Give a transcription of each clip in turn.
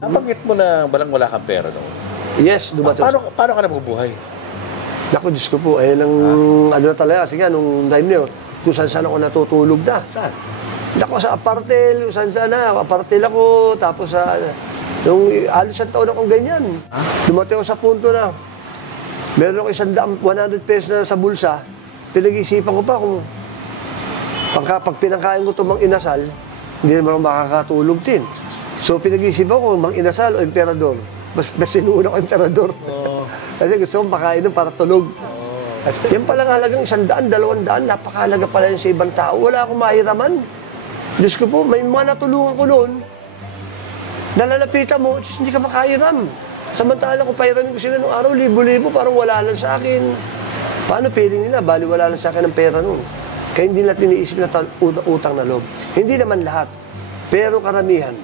Nabanggit mo na balang wala kang pera noon. Yes, dumating. Paano ka nabubuhay? Naku, Diyos ko po, ano na talaga, kasi nga, nung time niyo, kung saan ako natutulog na. Saan? Naku, sa apartel, kung saan na, apartel ako, tapos nung halos sa taon akong ganyan. Dumating ako sa punto na, meron ako 100 pesos na sa bulsa, pinag-isipan ko pa kung pag pinangkain ko itong mang inasal, hindi naman ako makakatulog din. So, pinag-isipan ko kung mang inasal o emperador. Mas sinuuna ko emperador. Kasi gusto kong pakain nun para tulog. Yan palang halagang 100, 200, napakahalaga pala yun sa ibang tao. Wala akong mahiraman. Diyos ko po, may mga natulungan ko noon, nalalapitan mo, hindi ka makairam. Samantala kung pairamin ko sila nung araw, libo-libo, parang wala lang sa akin. Paano feeling nila? Bali, wala lang sa akin ang pera noon. Kaya hindi natin iniisip na utang na loob. Hindi naman lahat, pero karamihan.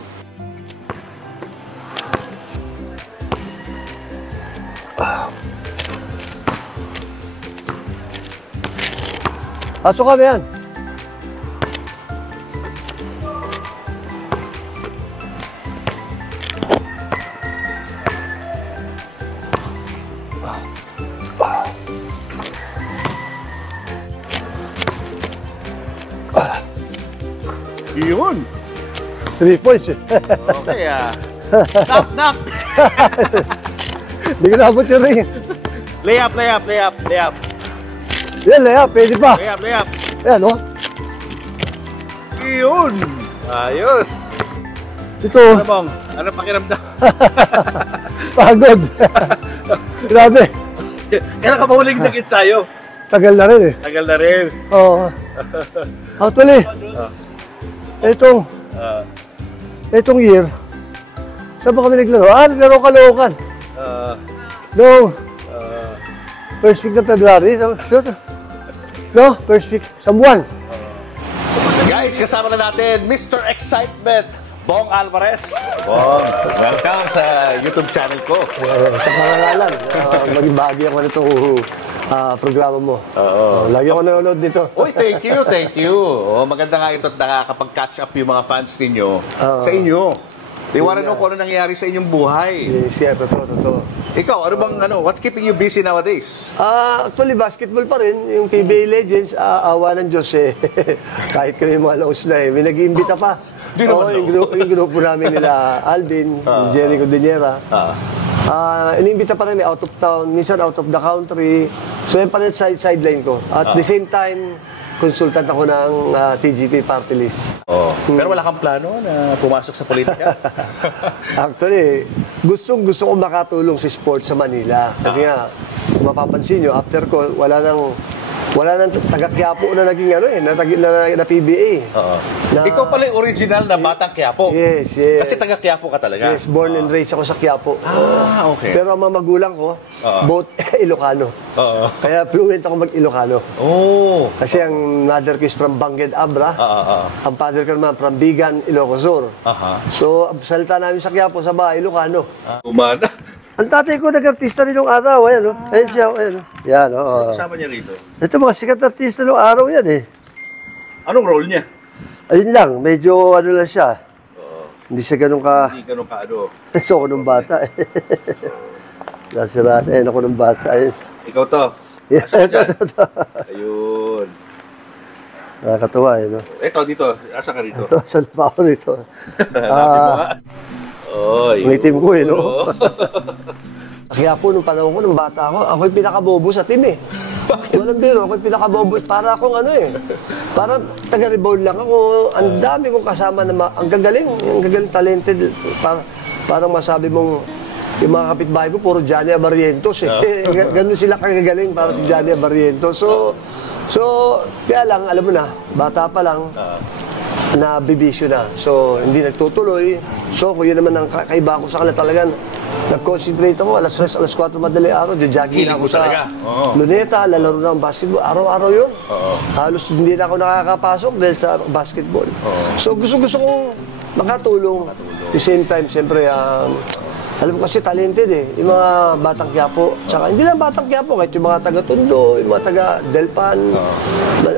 Pasok kami yan. Yun. 3 points eh. Okay knock. Hindi ko naabot yung ring. Layup. Yan, layup. Pwede pa. Layup. Ayan, o. Yun. Ayos. Ito. Ano bang? Ano pakiramdam? Pagod. Grabe. Kailan ka ba huling nag-ensayo? Tagal na rin eh. Tagal na rin. Oo. Actually, itong year, saan ba kami naglaro? Naglaro Caloocan. No. First week ng February. No, first week. Sa buwan. Guys, kasama na natin Mr. Excitement, Bong Alvarez. Bong, welcome sa YouTube channel ko. Sa karangalan, maging bahagi ako nitong programa mo. Lagi ako nanonood nito. Uy, thank you. Maganda nga ito at nakakapag-catch up yung mga fans ninyo sa inyo. Tiwaran mo kung ano nangyayari sa inyong buhay. Yes, yeah, totoo. Ikaw, what's keeping you busy nowadays? Actually, basketball pa rin. Yung PBA Legends, awa ng Diyos eh. Kahit kami mga laos na eh. May nag-iimbita pa. Yung grupo namin nila, Alvin, Jerry Cordillera. Iniimbita pa rin out of town, minsan out of the country. So yan pa rin sideline ko. At the same time, consultant ako ng TGP Party List. Pero wala kang plano na pumasok sa politika? Actually, gusto ko makatulong sa sport sa Manila. Kasi nga, kung mapapansin nyo, after ko, wala nang taga-Quiapo na naging na PBA. Ikaw pala yung original na batang Quiapo. Yes. Kasi taga-Quiapo ka talaga. Yes, born and raised ako sa Quiapo. Okay. Pero ang mga magulang ko, both Ilocano. Kaya fluent ako mag-Ilocano. Kasi ang mother ko is from Bangged, Abra. Ang father ko naman from Bigan, Ilocos Sur. So, salita namin sa Quiapo sa bahay, Ilocano. Umana. Ang tatay ko nag-artista rin nung araw. Ayan, o. Ayan siya, ayan, o. Yan, o. Kasama niya rito? Ito mga sikat na artista nung araw yan, eh. Anong role niya? Ayun lang, medyo ano lang siya. Hindi siya ganun ka... Hindi ganun ka ano. Ito ako nung bata, eh. Nasiraan, ako nung bata, eh. Ikaw to? Yes, ito. Ayun. Nakakatuwa, eh, no? Ito, dito. Asa ka rito? Ito, saan pa ako rito? Hanapin mo nga. Ang itim ko, eh, no? Kaya po, nung panahon ko, nung bata ako yung pinakabobo sa team, eh. Walang biro, ako yung pinakabobo. Para akong para taga-rebound lang ako. Ang dami kong kasama na ang gagaling talented. Parang masabi mong, yung mga kapitbahay ko, puro Johnny Abarrientos, eh. Ganun sila kagagaling, para si Johnny Abarrientos. So, kaya lang, alam mo na, bata pa lang, na bibisyo na. So, hindi nagtutuloy. So, kung yun naman ang kaiba ko sa kanila talagang nag-concentrate ako, alas 3, alas 4 madali araw, jogging ako sa Luneta, lalaro na ang basketball. Araw-araw yun. Halos hindi na ako nakakapasok dahil sa basketball. So, gusto kong makatulong. At the same time, siyempre, Alam mo kasi talented eh, yung mga batang Quiapo. Tsaka hindi lang batang Quiapo, kahit yung mga taga-Tondo, yung mga taga-Delpan.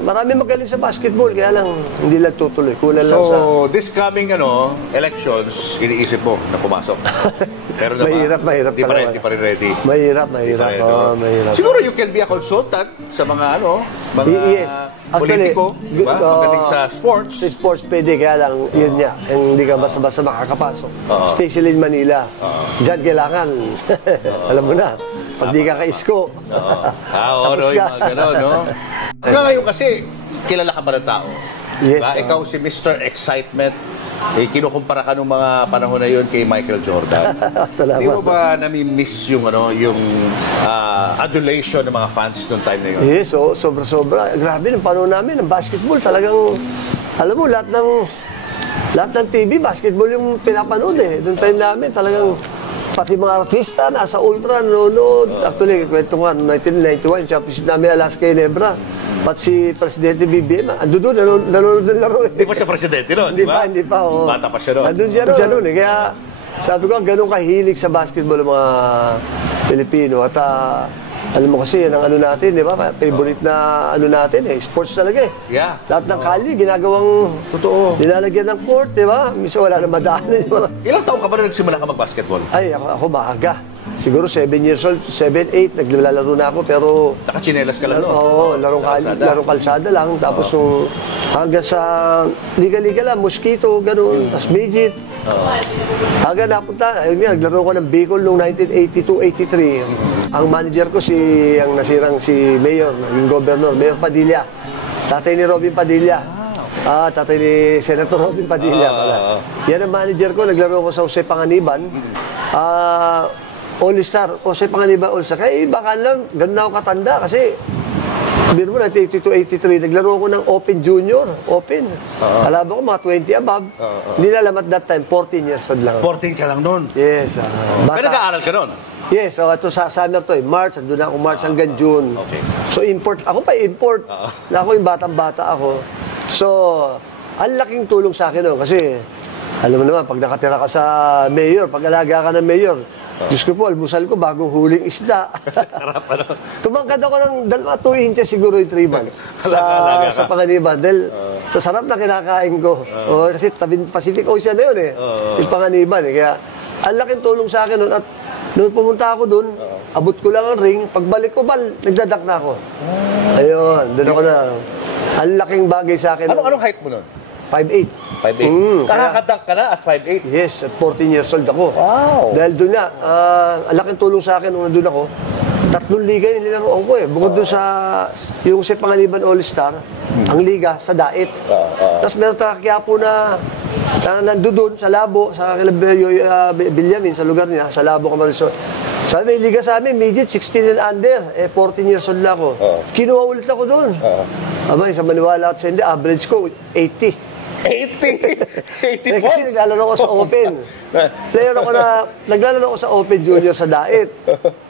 Marami magaling sa basketball, kaya lang hindi lang tutuloy. Kulang lang sa... So, this coming elections, iniisip mo na pumasok. Pero naman, mahirap di pa talaga. Di pa rin ready. Mahirap. Mahirap. Siguro you can be a consultant sa mga mga Yes. Actually, politiko, diba? Magaling sa sports. Sa sports pwede, kaya lang, yun niya, hindi ka basta-basta makakapasok. Especially in Manila. Diyan kailangan, alam mo na, pag di ka ka-isko. Oo, yung mga gano'n, no? Hanggang ngayon kasi, kilala ka ba ng tao? Yes. Diba? Ikaw si Mr. Excitement. Kinukumpara ka nung mga panahon na yun kay Michael Jordan. Salamat. Di mo ba nami-miss yung adulation ng mga fans noong time na yun? Yes, sobra-sobra. Grabe, ng panahon namin, ng basketball, talagang, alam mo, lahat ng TV, basketball yung pinapanood eh. Doon time namin, talagang, pati mga artista, nasa ultra, nanonood. Actually, kwento nga, 1991, championship namin Alaska Ginebra. Pati si Presidente BBM, ando doon, nanonood ng laro eh. Hindi pa siya presidente noon, di ba? Hindi pa. Oh. Bata pa siya noon. Andun siya noon eh. Kaya sabi ko, ganun kahilig sa basketball ng mga Pilipino. At alam mo kasi, yan ang natin, di ba? Favorite na natin eh. Sports talaga eh. Yeah. Lahat ng kali, ginagawang... Totoo. Nilalagyan ng court, di ba? Misa wala na madaanan. Ilang taong ka ba na nagsimula ka mag-basketball? Ay, ako maaga. Siguro 7 years old, 7, 8, naglalaro na ako, pero... Nakachinelas ka lang noon? Oo, larong kalsada lang. Tapos hanggang sa liga-liga lang, mosquito, gano'n, tapos midget. Hanggang napunta, ayun nga, naglaro ko ng Bicol noong 1982-83. Ang manager ko ang nasirang si Mayor, naging Governor, Mayor Padilla. Tatay ni Robin Padilla. Tatay ni Senator Robin Padilla pala. Yan ang manager ko, naglaro ko sa Jose Panganiban. All-Star, Jose Panganiban All-Star. Kaya baka lang, ganda ako katanda kasi sabihin mo, 1982-83, naglaro ko ng Open Junior, Open. Kalaban ko mga 20 above. Hindi na alam at that time, 14 years old lang. 14 ka lang noon? Yes. Pero nag-aaral ka noon? Yes, so ito sa summer to, March, doon ako March hanggang June. Okay. So import, ako pa import. Na ako yung batang-bata ako. So, ang laking tulong sa akin noon kasi, alam mo naman, pag nakatira ka sa mayor, pag alaga ka ng mayor, Diyos ko po, almusal ko bagong huling isda. Sarap, ano? Tumangkad ako ng 2 inches siguro yung 3 months sa Panganiban. Dahil sa sarap na kinakain ko. Kasi tabing Pacific Ocean na yun eh. Yung Panganiban eh. Kaya ang laking tulong sa akin noon. At noon pumunta ako doon, abot ko lang ang ring. Pagbalik ko, nagdadak na ako. Ayun, doon ako na. Ang laking bagay sa akin. Anong height mo noon? 5'8". 5'8". Nakakadak ka na at 5'8". Yes, at 14 years old ako. Wow. Dahil doon nga, ang laking tulong sa akin nung nandun ako. 3 liga yung nilaroan ko eh. Bukod doon sa, yung si Panganiban All-Star, ang liga sa Dait. Tapos meron tayo Quiapo na nandun doon sa Labo, sa Bilyamin, sa lugar niya, sa Labo, Camarines. Sabi, may liga sa amin, midget, 16 and under. 14 years old na ako. Kinuha ulit ako doon. Abay, sa maniwala at sa hindi, average ko, 80. 80 kasi naglalaro ko sa Open. Naglalaro ko sa Open Junior sa Dait.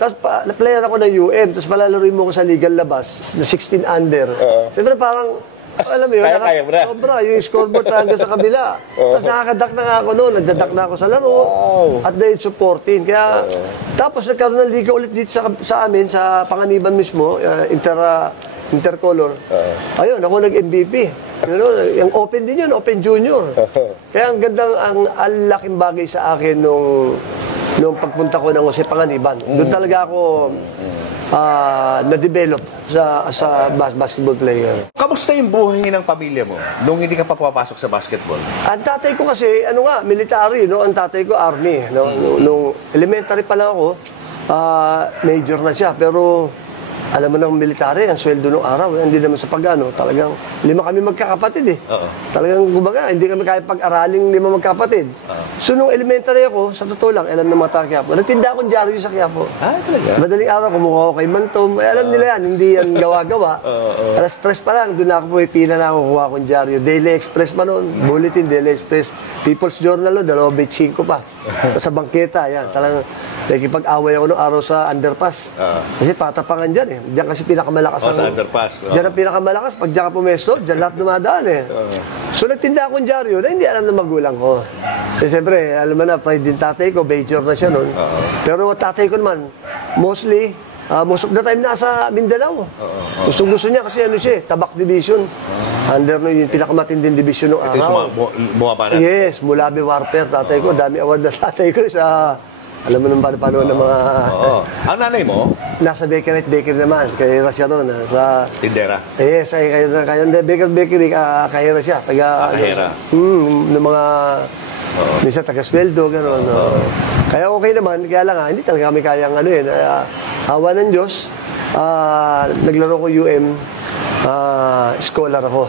Tapos player ako ng UM. Tapos palalaroin mo ko sa legal labas na 16 under. Siyempre parang, alam mo yun, sobra. Yung scoreboard hanggang sa kabila. Tapos nakakadak na nga ako noon. Nagdadak na ako sa laro. At the age of 14. Kaya, tapos nagkaroon ng liga ulit dito sa amin, sa Panganiban mismo, intercolor. Ayun, ako nag-MVP. Yung Open din yun, Open Junior. Kaya ang gandang, ang laking bagay sa akin nung pagpunta ko ng Jose Panganiban. Doon talaga ako na-develop sa basketball player. Kamusta yung buhay ng pamilya mo nung hindi ka pa papasok sa basketball? Ang tatay ko kasi, military, no? Ang tatay ko, army. No? Nung elementary pa lang ako, major na siya. Pero alam mo ng military, ang sweldo nung araw, hindi naman sa pagano, talagang 5 kami magkakapatid eh. Talagang kumbaga, hindi kami kaya pag-araling 5 magkakapatid. So nung elementary ako, sa totoo lang, alam ng mga taga Quiapo, nagtinda akong dyaryo sa Quiapo. Talaga? Madaling araw, kumuha ako kay Mantom, alam nila yan, hindi yan gawa-gawa. Stress pa lang, doon ako pumipila na ako, kuha akong dyaryo. Daily Express pa noon, Bulletin, Daily Express, People's Journal, 2.25 pa. Sa bangketa, yan. Talagang nakikipag-away ako noong araw sa underpass. Kasi patapangan dyan eh. eh. Diyan kasi pinakamalakas sa underpass. Diyan ang pinakamalakas. Pag diyan ka pumesto, diyan lahat dumadaan eh. So nagtinda akong dyaryo na hindi alam ng magulang ko. Eh siyempre, alam mo na, pride din tatay ko, major na siya noon. Pero tatay ko naman, mostly, most of the time nasa Mindanao. Gusto niya kasi ano siya, Tabak Division. Under no, yung pinakamatinding division ng araw. Ito yung bumaba na? Yes, Mulabi Warfare, tatay ko. Dami award na tatay ko sa... Alam mo nung paano ng mga... Ang nanay mo? Nasa bakery naman. Kahira siya ron. Sa... Tindera? Yes, kaya bakery, kahira siya. Kahira? Ng mga... Minsan taga-sweldo, gano'n. Kaya okay naman, kaya lang hindi talaga kami kayang ano yun. Hawa ng Diyos, naglaro ko UM, scholar ako.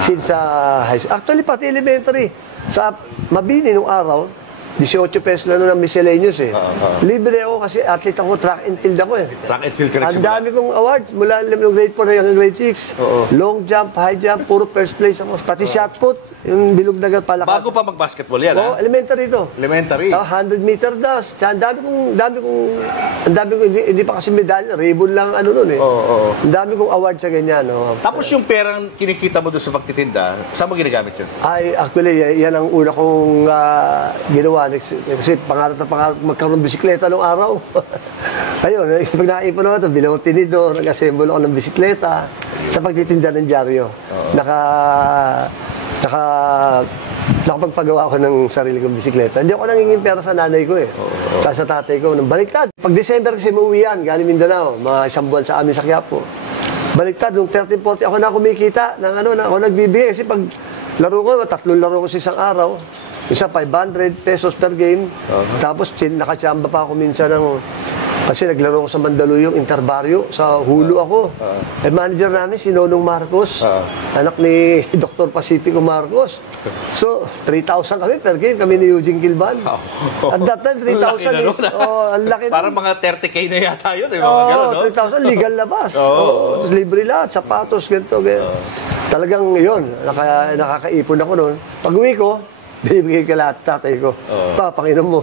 Since high school. Actually, pati elementary. Sa Mabini nung araw, 18 pesos na ng miscellaneous eh. Libre ako kasi athlete ako, track and field ako eh. Track and field ka Ang dami kong awards mula ng grade 4 hanggang grade 6. Long jump, high jump, puro first place ako. Pati shot put, yung bilog na palakas. Bago pa mag-basketball yan, ha? Elementary ito. Elementary? 100 meter dash. Ang dami kong, hindi pa kasi medalya, ribbon lang ano nun eh. Ang dami kong award sa ganyan. Tapos yung perang kinikita mo doon sa pagtitinda, saan mo ginagamit yun? Ay, actually, yan ang una kong ginawa. Kasi pangarap na pangarap magkaroon ng bisikleta nung araw. Ayun, pag naipon ako ito, bilang akong tinidor, nag-assemble ako ng bisikleta sa pagtitinda ng dyaryo. Nakapagpagawa ako ng sarili kong bisikleta. Hindi ako nangingin pera sa nanay ko eh. Sa tatay ko, nang baliktad. Pag December kasi umuwi yan, galing Mindanao, mga isang buwan sa amin sa Quiapo. Baliktad, nung 13-14, ako na kumikita ng ako nagbibigay. Kasi pag laro ko, 3 laro ko sa isang araw. Isa 500 pesos per game. Tapos nakachamba pa ako minsan ng... Kasi naglaro ko sa Mandaluyong, Interbarrio, sa Hulu ako. Manager namin, si Nonong Marcos. Anak ni Dr. Pacifico Marcos. So, 3,000 kami per game, kami ni Eugene Gilban. At that time, 3,000 is... ang laki na. Parang mga 30K na yata yun. Mga 3,000, legal labas. Tapos libre lahat, sapatos, ganito. Talagang yun, nakakaipon ako noon. Pag-uwi ko, binibigay ka lahat, tatay ko. Papanginom mo.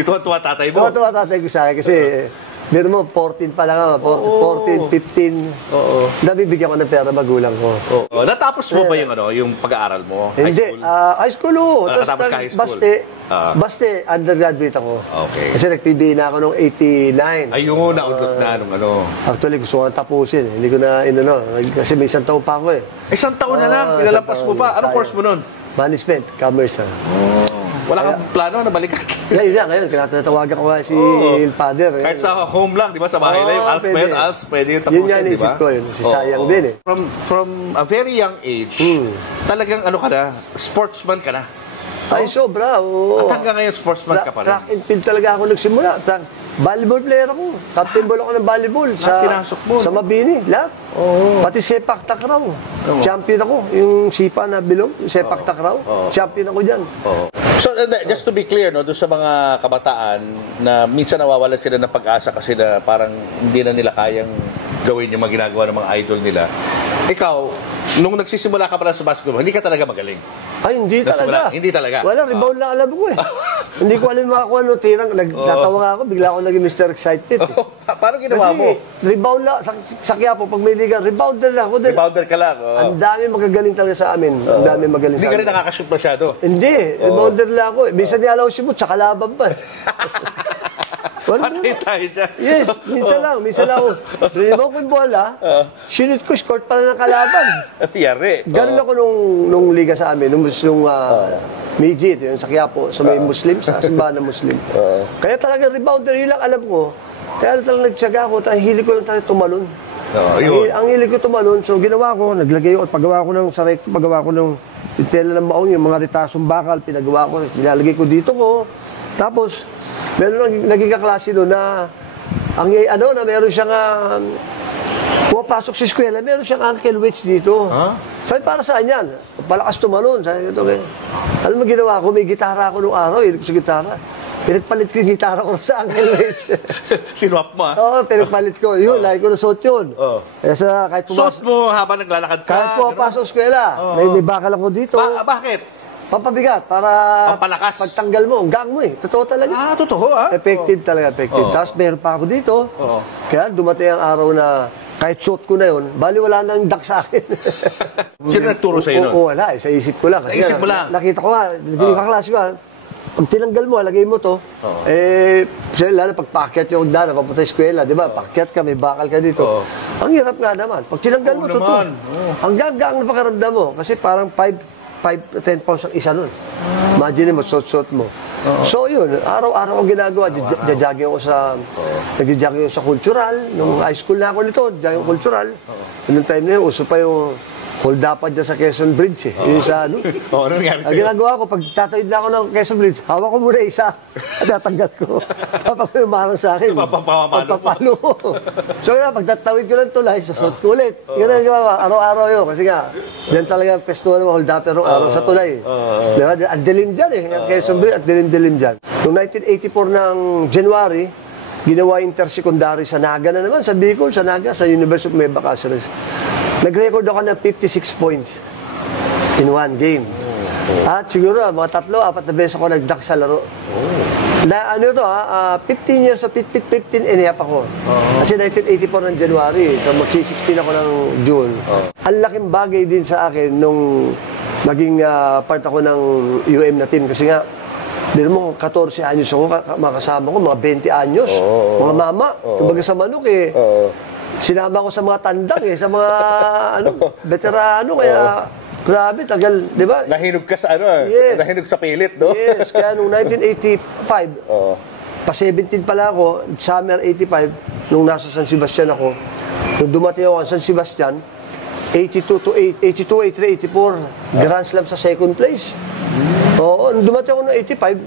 Tuwa tatay mo? Tuwa tatay ko sa akin kasi meron mo, 14 pa lang ako. 14, 15. Nabibigyan ko ng pera magulang ko. Natapos mo ba yung pag-aaral mo? Hindi. High school. Natapos ka high school? Baste, undergraduate ako. Okay. Kasi nag-PBA na ako noong 89. Ayun, naudot na nung ano. Actually, gusto ko nga tapusin. Hindi ko na, kasi may isang taon pa ako eh. Isang taon na lang? Pinalampas mo pa? Anong course mo nun? Management, commerce. Wala kang plano na balikan? Ngayon, kinatatawagan ko nga si Il Pader. Kahit sa home lang, di ba? Sa bahay lang yung Alps, pwede yung tapusin, di ba? Yun nga naisip ko yun. Si sayang din eh. From a very young age, talagang ka na, sportsman ka na. Ay, sobra. At hanggang ngayon, sportsman ka pa rin. Track and field talaga ako nagsimula. Volleyball player ako. Captain ball ako ng volleyball. Pinasok mo. Sa Mabini, lahat. Pati sepak takraw. Champion ako. Yung sipa na bilog, sepak takraw. Champion ako dyan. So, just to be clear, doon sa mga kabataan na minsan nawawalan sila ng pag-asa kasi na parang hindi na nila kayang gawin yung mga ginagawa ng mga idol nila. Ikaw, nung nagsisimula ka pala sa basketball, hindi ka talaga magaling? Ay, hindi talaga. Hindi talaga? Wala, rebound lang alam ko eh. Hindi ko alam mga kung ano, tirang, nagtatawa nga ako, bigla ako naging Mr. Excited. Paano ginawa mo? Rebound lang, sa Quiapo, pag may liga, rebounder lang ako. Rebounder ka lang? Ang dami magagaling talaga sa amin. Ang dami magaling sa amin. Hindi ka rin nakakashoot masyado? Hindi, rebounder lang ako eh. Minsan niya alaw si Butch, saka laban pa eh. Patay tayo dyan. Yes, minsan lang ako. Rebound ko yung bola, sinut ko, scored pa na ng kalaban. Yari. Ganun ako nung liga sa amin, nung midget, yung sa Quiapo, sa may Muslim, sa simbahan ng Muslim. Kaya talaga rebounder, yun lang alam ko. Kaya talagang nagtsaga ako, hilig ko lang talaga tumalon. Ang hilig ko tumalon, so ginawa ko, naglagay ko, paggawa ko ng sarekto, paggawa ko ng tela ng maong, yung mga ritasong bakal, pinagawa ko, nilalagay ko dito ko. Tapos, meron naging kaklase doon na, na meron siyang, pumapasok sa eskwela, meron siyang ankle weights dito. Sabi, para saan yan? Palakas tumalon. Sabi, ito, alam mo ginawa ko, may gitara ako nung araw, hilig ko sa gitara. Pinagpalit ko yung gitara ko sa ankle weights. Sinwap mo, ha? Oo, pinagpalit ko. Yun, lagi ko na suot yun. Kaya kahit suot mo habang naglalakad ka? Kahit pumapasok sa eskwela, may bakal ako dito. Bakit? Pampabigat, para Pampalakas. pagtanggal mo, gang mo eh. Totoo talaga. Ah, totoo ah. Effective talaga, effective. Oo. Tapos meron pa ako dito. Oo. Kaya dumating ang araw na kahit suot ko na yun, bali wala nang dak sa akin. Sino nagturo sa'yo nun? Oo, wala. Sa isip ko lang. Kasi Sa isip mo lang? Nakita ko nga, yung kaklase ko pag tinanggal mo, lagay mo to, lalo pag paakyat yung dana, papunta sa eskwela, di ba? Paakyat ka, may bakal ka dito. Ang hirap nga naman. Pag tinanggal mo, totoo. Hanggang ang napakaramdam mo. Kasi parang 5 to 10 pounds ang isa nun. Imagine mo, suot mo. So yun, araw-araw ang ginagawa. Jajogging ako nag-jogging ako sa cultural. Nung high school na ako nito, jogging cultural. Noong time na yun, uso pa yung hold-upad dyan sa Quezon Bridge eh. Yung sa ano. Ano nangyari Ang sa'yo? ginagawa ko, pag tatawid na ako ng Quezon Bridge, hawak ko muna isa at tatanggal ko. Tapos may umarang sa akin. Pagpapalo ko. So yun, pag tatawid ko ng tulay, susot ko ulit. Yun ang gawa, araw-araw yun. Kasi nga, yan talaga ang pesto ng hold-upper ng araw sa tulay. Diba? Ang dilim dyan eh. Ang Quezon Bridge, at dilim-dilim dyan. Noong 1984 ng January, ginawa intersecondary sa Naga na naman, sa Bicol, sa Naga, sa University of Nueva Cáceres. Nag-record ako ng 56 points in one game. At siguro, mga 3-4 na beses ako nagdak sa laro. Na ano to 15 years of 15 and a half ako. Kasi 1984 ng January, so magsi-16 ako ng June. Ang laking bagay din sa akin nung naging part ako ng UM na team. Kasi nga, di mo 14 anyos ako, makasama ko, mga 20 anyos, mga mama. Kumbaga sa manok eh. Sinama ko sa mga tandang sa mga veterano, kaya grabe, tagal, di ba? Nahinog ka sa Yes. nahinog sa pilit, no? Yes, kaya nung 1985, pa 17 pala ako, summer 85, nung nasa San Sebastian ako, nung dumating ako sa San Sebastian, 82, 83, 84, Grand Slam sa second place. Oo, nung dumating ako noong 85,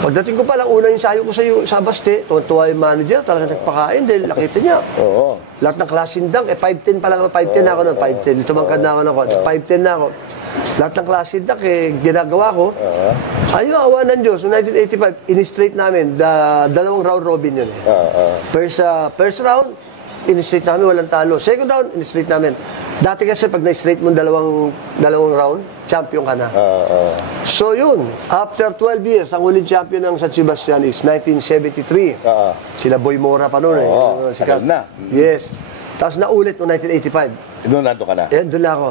pagdating ko pa lang, una yung sayo ko sa Baste, tuwa yung manager, talagang nagpakain dahil nakita niya. Lahat ng klaseng dunk, 5'10 pa lang, 5'10 na ako noon, 5'10. Tumangkad na ako ng 5'10 na ako. Lahat ng klaseng dunk, ginagawa ko. Ayun, awa ng Diyos, noong 1985, in-straight namin, dalawang round robin yun. First round, in-straight namin, walang talo. Second round, in-straight namin. Dati kasi pag na-straight mo dalawang round, champion ka na. So yun, after 12 years, ang uling champion ng San Sebastian is 1973. Sila Boy Mora pa noon sikat na. Yes. Tapos naulit noong 1985. Doon nandun ka na? Doon na ako.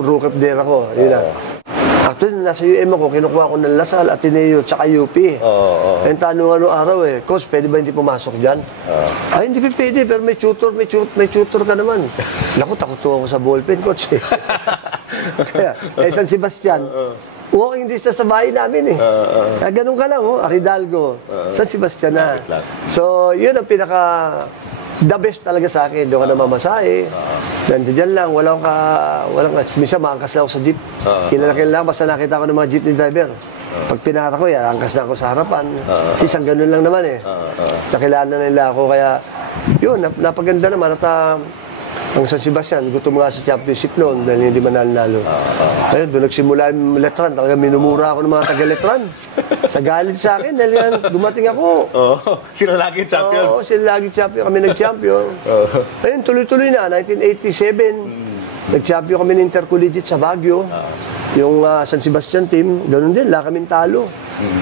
Rookie of the year ako. Yun na. Actually, nasa UM ako, kinukuha ko ng Lasal, Ateneo, tsaka UP. Ang tanong ano araw Coach, pwede ba hindi pumasok dyan? Ay, hindi pwede, pero may tutor ka naman. Naku, takot ako sa ballpen, Coach. Kaya, San Sebastian, walking distance sa bahay namin Kaya ganun ka lang, Aridalgo, San Sebastian na. So, yun ang the best talaga sa akin. Doon ka na mamasahe. Nandiyan lang. Walang minsan maangkas lang ako sa jeep. Kinalaki lang. Basta nakita ko ng mga jeepney driver. Pag pinara ko, angkas na ako sa harapan. Kasi isang ganun lang naman Nakilala nila ako. Kaya, yun, napaganda naman. At ang San Sebastian, gutom nga sa championship noon dahil hindi manalo. Ayun, doon nagsimula yung Letran. Talaga minumura ako ng mga taga-Letran. Sa galit sa akin, dahil yan, dumating ako. Sila lagi champion? Oo, sila lagi champion. Kami nag-champion. Ayun, tuloy-tuloy na. 1987, nag-champion kami ng Intercollegiate sa Baguio. Yung San Sebastian team, ganun din, wala kaming talo.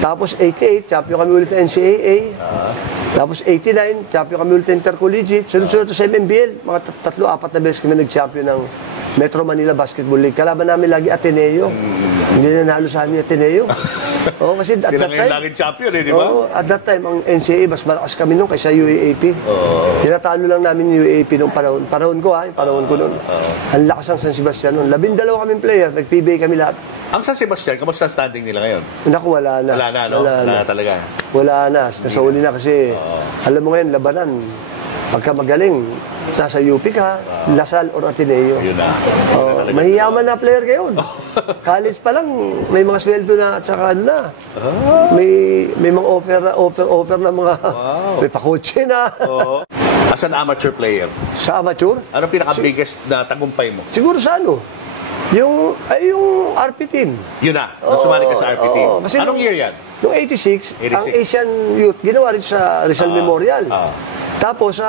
Tapos 88, champion kami ulit ng NCAA. Tapos 89, champion kami ulit ng Intercollegiate. Sunod-sunod sa MMBL, mga 3-4 na beses kami nag-champion ng Metro Manila Basketball League. Kalaban namin lagi Ateneo. Hindi nanalo sa amin Ateneo. Kasi at sila that ngayon time, laging champion di ba? At that time, ang NCAA, mas malakas kami nung kaysa UAAP. Tinatalo lang namin yung UAAP nung panahon. Panahon ko yung panahon ko noon. Ang lakas ng San Sebastian noon. 12 kaming player, nag-PBA kami lahat. Ang San Sebastian, kamusta ang standing nila ngayon? Naku, wala na. Wala na, no? Wala na talaga. Wala na. Nasa uli na kasi, alam mo ngayon, labanan. Pagka magaling, nasa UP ka, Lasal or Ateneo. Yun na. Mahiyaman na player ngayon. College pa lang, may mga sweldo na at saka ano na. May mga offer na mga, may pakotse na. As an amateur player, Sa amateur, anong pinaka-biggest na tagumpay mo? siguro sa ano, yung RP team. Yun na, nung sumali ka sa RP team. Kasi Anong year yan? Noong 86, 86. ang Asian Youth, ginawa rin sa Rizal Memorial. Tapos,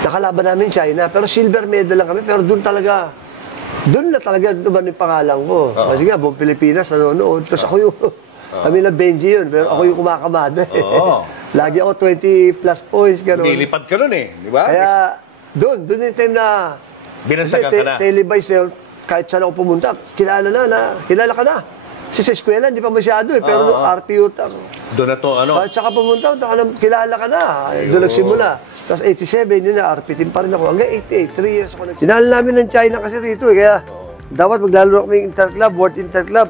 nakalaban namin China, pero silver medal lang kami, pero doon talaga, doon na talaga naman yung pangalan ko. Kasi nga, buong Pilipinas nanonood. Tapos ako yung, kami lang Benji yun, pero ako yung kumakamada. Lagi ako 20 plus points, gano'n. Nilipad ka nun eh, di ba? Kaya, doon yung time na, Binansagan ka na. Televised na yun, kahit saan ako pumunta, kilala ka na. Kasi sa eskwela, hindi pa masyado eh, pero nung RPU, Doon na to, ano? kahit saan ka pumunta, kilala ka na. Doon nagsimula. Tapos 87, yun na, RP team pa rin ako. Hanggang 88, 3 years ako. Sinahal namin ng China kasi rito eh, kaya dapat maglalaro kami interclub, world interclub.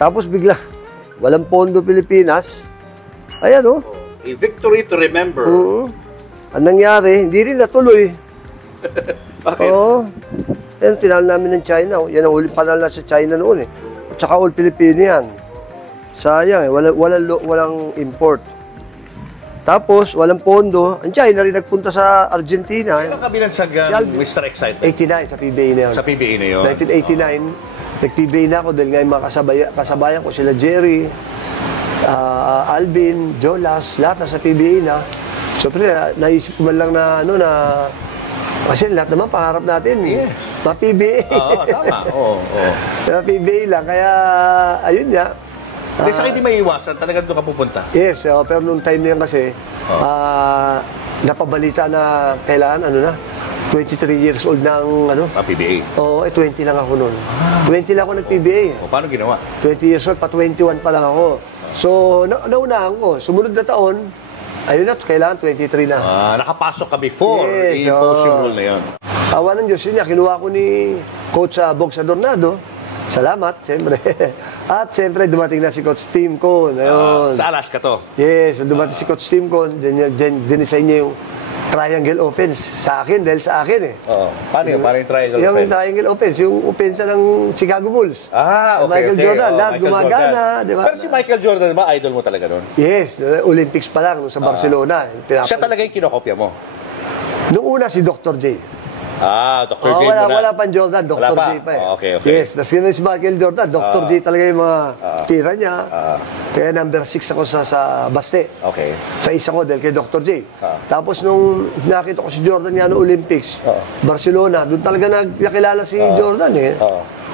Tapos bigla, walang pondo Pilipinas. Ayan oh. A victory to remember. Ang nangyari, hindi rin natuloy. Bakit? Oo. Yan, tinalo namin ng China. Yan ang ulit panalo na sa China noon eh. At saka all Filipino yan. Sayang eh, walang import. Tapos, walang pondo. Ang China rin nagpunta sa Argentina. Kailan ka binansagan, Mr. Excitement? 89 sa PBA na yun. Sa PBA na yun? 1989, nag-PBA na ako dahil nga yung mga kasabayan ko, sila Jerry, Alvin, Jolas, lahat nasa PBA na. So, naisip ko man lang na, kasi lahat naman pangarap natin, ma-PBA. Oo, tama. Oo. Ma-PBA lang, kaya, ayun nga. Hindi sa hindi maiiwasan, talagang doon ka pupunta. Yes, pero nung time na yan kasi, napabalita na kailangan, 23 years old na ang, PBA. Oo, 20 lang ako noon. 20 lang ako nag-PBA. O, paano ginawa? 20 years old, pa 21 pa lang ako. So, naunahan ko. Sumunod na taon, ayun na, kailangan 23 na. Nakapasok ka before Yes, i-impose yung rule na yun. Awa ng Diyos yun niya, kinuha ko ni Coach Bog Adornado. Salamat, siyempre. At siyempre, dumating na si Coach Tim Cone. Ayun. Sa Alaska to. Yes, dumating si Coach Tim Cone. Dinisign niya yung triangle offense sa akin, dahil sa akin eh. Oo. Paano yun? Paano yung triangle Yung offense? triangle offense, yung offense ng Chicago Bulls. Okay. Michael Jordan, lahat Michael gumagana, Jordan. di ba? Pero si Michael Jordan, ba, idol mo talaga nun? Yes, Olympics pa lang sa Barcelona. Siya talaga yung kinokopya mo? Nung una si Dr. J. Dr. J muna. Wala pang Jordan, Dr. Wala pa? J pa eh. Okay. Yes, tapos yun si Michael Jordan, Dr. J talaga yung mga tira niya. Kaya number 6 ako sa Baste. Okay. Sa isa ko dahil kay Dr. J. Tapos nung nakita ko si Jordan nga no Olympics, Barcelona, doon talaga nakilala si Jordan eh.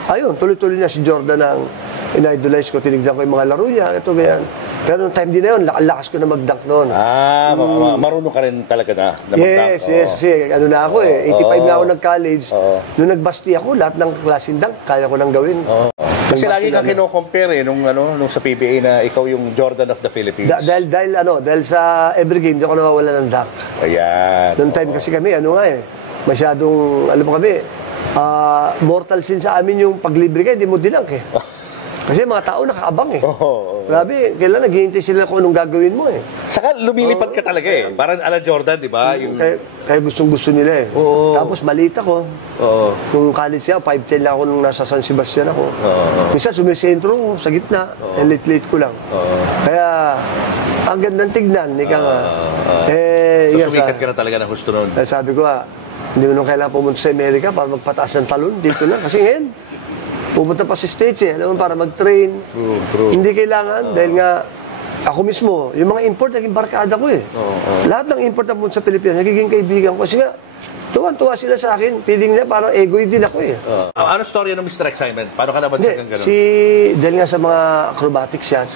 Ayun, tuloy-tuloy na si Jordan ang in-idolize ko, tinignan ko yung mga laro niya, ito ganyan. Pero nung time din na yun, lakas ko na mag-dunk noon. Marunong ka rin talaga na Yes, mag-dunk. yes. Kasi na ako eh. 85 na ako nag-college. Nung nagbasti ako, lahat ng klaseng dunk, kaya ko nang gawin. Kasi lagi ka kino-compare eh, nung sa PBA na ikaw yung Jordan of the Philippines. Dahil sa every game, di ako nawawala ng dunk. Ayan. Noong time kasi kami, masyadong, alam mo kami, mortal sin sa amin yung paglibre ka, hindi mo dinunk eh. Kasi mga tao nakaabang eh. Grabe, kailan naghihintay sila kung anong gagawin mo eh. Saka lumilipad ka talaga eh. Parang ala Jordan, di ba? Kaya gustong-gusto nila eh. Tapos maliit ako. Nung college siya, 5'10 lang ako nung nasa San Sebastian ako. Minsan sumisentro ko sa gitna. Late ko lang. Kaya, ang gandang tignan. Ika nga. Sumikat ka na talaga ng gusto nun. Sabi ko hindi mo nung kailangan pumunta sa Amerika para magpataas ng talon. Dito lang. Kasi ngayon, pupunta pa sa States eh. Alam mo, para mag-train. True. Hindi kailangan dahil nga ako mismo, yung mga import, naging barkada ko eh. Lahat ng import na pumunta sa Pilipinas, nagiging kaibigan ko. Kasi nga, tuwan-tuwa sila sa akin. Feeling nila parang egoy din ako eh. Ano story ng Mr. Excitement? Paano ka naman sa ganun? Dahil nga sa mga acrobatics yan,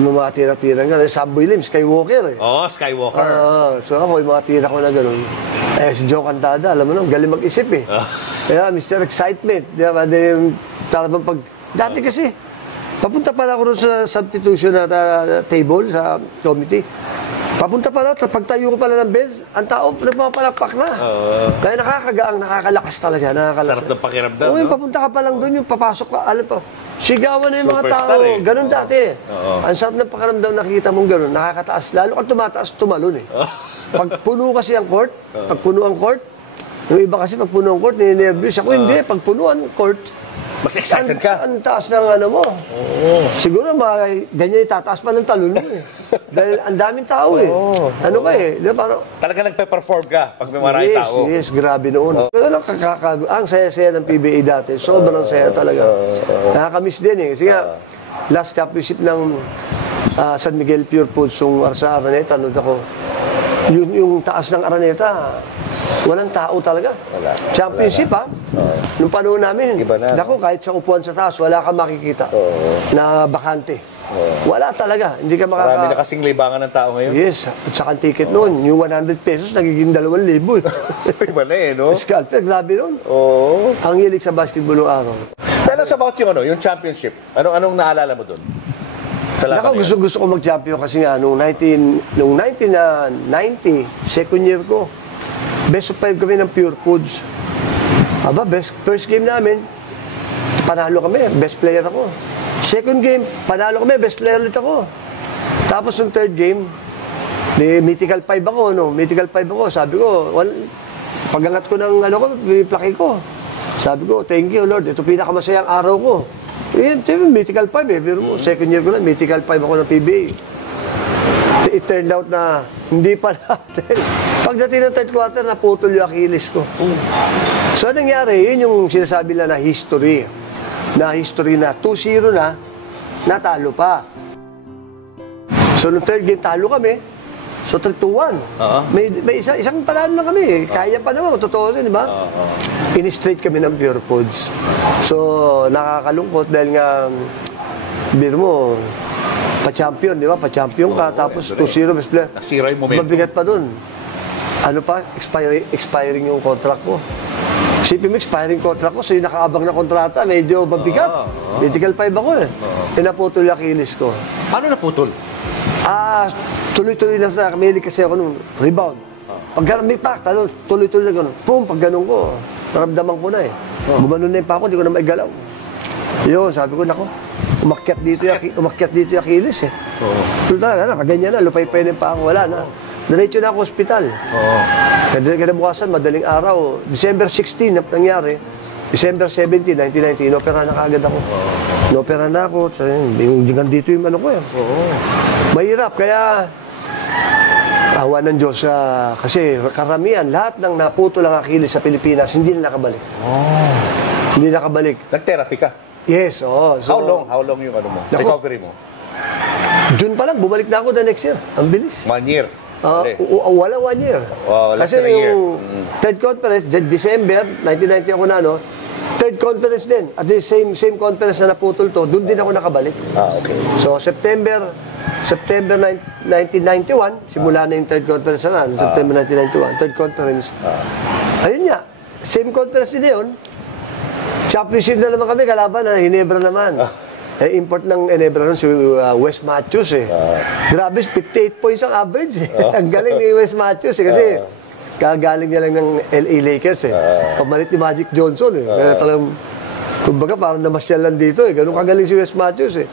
yung mga tira-tira nga, Subway Lim, Skywalker eh. Skywalker. So ako, yung mga tira ko na gano'n. Si Joe Cantada, alam mo nung, galing mag-isip eh. Kaya Mr. Excitement, di ba? Dati kasi, papunta pala ako rin sa substitution na table sa committee. Papunta pala, pagtayo ko pala ng bench, ang tao nagpapalakpak na. Kaya nakakagaang, nakakalakas talaga. Sarap ng pakiramdam, no? Papunta ka pa lang doon, yung papasok ka, alam pa, sigawan na yung mga Superstar tao. eh. Ganun dati. Ang sarap ng pakiramdam, nakikita mong ganun, nakakataas. Lalo kang tumataas, tumalon eh. Pag puno kasi ang court, yung iba kasi pag puno ang court, nininervous. Ako hindi, pag puno ang court, mas excited ka. Ang taas ng mo. Siguro ganyan itataas pa ng talon mo eh. Dahil ang daming tao eh. Ano ba eh? Di ba, parang, Talaga nagpe-perform ka pag may maraming tao. Yes, grabe noon. Ang saya-saya ng PBA dati. Sobrang saya talaga. Nakakamiss din eh. Kasi nga, last championship ng San Miguel Pure Foods sa Araneta, nung ako, yung taas ng Araneta, walang tao talaga. Championship Nung panahon namin, Iba na, naku, kahit sa upuan sa taas, wala kang makikita na bakante. Wala talaga. Hindi ka Marami na kasing libangan ng tao ngayon. Yes, at saka ang ticket noon, yung 100 pesos, nagiging 2,000. Iba na no? Scalper, grabe noon. Oo. Ang hilig sa basketball noong araw. Tell us about yung championship. Anong naalala mo doon? Sa laban na yan? Gusto ko mag-champion kasi nga, nung 1990, second year ko, best of 5 kami ng Pure Foods. First game namin, panalo kami, best player ako. Second game, panalo kami, best player ulit ako. Tapos yung third game, mythical 5 ako, no? Mythical 5 ako. Sabi ko, pagangat ko ng plaki ko. Sabi ko, thank you Lord, ito pinakamasayang araw ko. Mythical 5 pero second year ko na, mythical 5 ako ng PBA. It turned out na hindi pa natin. Pagdating ng third quarter, naputol yung Achilles ko. So, nangyari, yun yung sinasabi nila na history. Na 2-0 na, natalo pa. So, nung third game, talo kami. So, 3-2-1. May isang panalo lang kami. Kaya pa naman, totoo rin, di ba? In-straight kami ng Pure Foods. So, nakakalungkot dahil nga, biro mo, pa-champion, di ba? Pa-champion ka, tapos 2-0 best player. Nasira yung momentum. Mabigat pa dun. Ano pa? Expiring yung contract ko. Isipin mo, expiring contract ko, so yung nakaabang na kontrata, medyo mabigat. Mythical 5 ako eh. Naputol yung Achilles ko. Paano naputol? Tuloy-tuloy na sa kamili kasi ako nung rebound. Pag gano'n may pack, tuloy-tuloy na gano'n. Pum, pag gano'n ko, naramdaman ko na eh. Gumanon na yung pack ko, di ko na maigalaw. Yun, sabi ko, nako, umakyat dito yung Achilles eh. Talaga na, kaganyan na, lupay-pay na yung pack ko, wala na. Diretso na ako ospital. Kinabukasan, madaling araw, December 16 na nangyari, December 17, 1990, inopera na kaagad ako. Inopera na ako, hanggang dito yung ano ko eh. Mahirap, kaya awa ng Diyos kasi karamihan, lahat ng naputol ang Achilles sa Pilipinas, hindi na nakabalik. Hindi nakabalik. Nag-therapy ka? Yes, oo. So, How long yung ano mo? Recovery mo? June pa lang, bumalik na ako the next year. Ang bilis. 1 year. Wala 1 year. Wala Kasi a year. yung third conference, December, 1990 ako na, no? Third conference din. At the same conference na naputol to, doon din ako nakabalik. Okay. So, September 1991, simula na yung third conference na nga, September 1991, third conference. Ayun nga, same conference din yun. Championship na naman kami, kalaban na Hinebra naman. Import ng Hinebra nun si Wes Matthews eh. Grabe, 58 points ang average eh. Ang galing ni Wes Matthews eh, kasi kagaling niya lang ng LA Lakers eh. Pamalit ni Magic Johnson eh. Kaya talagang, kumbaga parang namasyal lang dito eh. Ganun kagaling si Wes Matthews eh.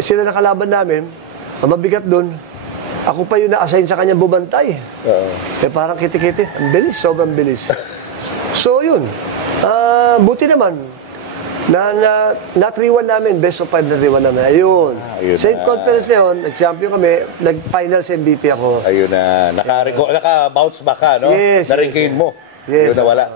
Sila nakalaban namin, ang mabigat doon, ako pa yung na-assign sa kanya bumantay. Parang kiti-kiti. Ang bilis, sobrang bilis. So yun, buti naman, na 3-1 namin, best of 5 na 3-1 namin. Ayun. Same conference na yun, nag-champion kami, nag-finals MVP ako. Ayun na. Naka-bounce back ka, no? Yes. Na-regain mo. Yes. Yun na wala.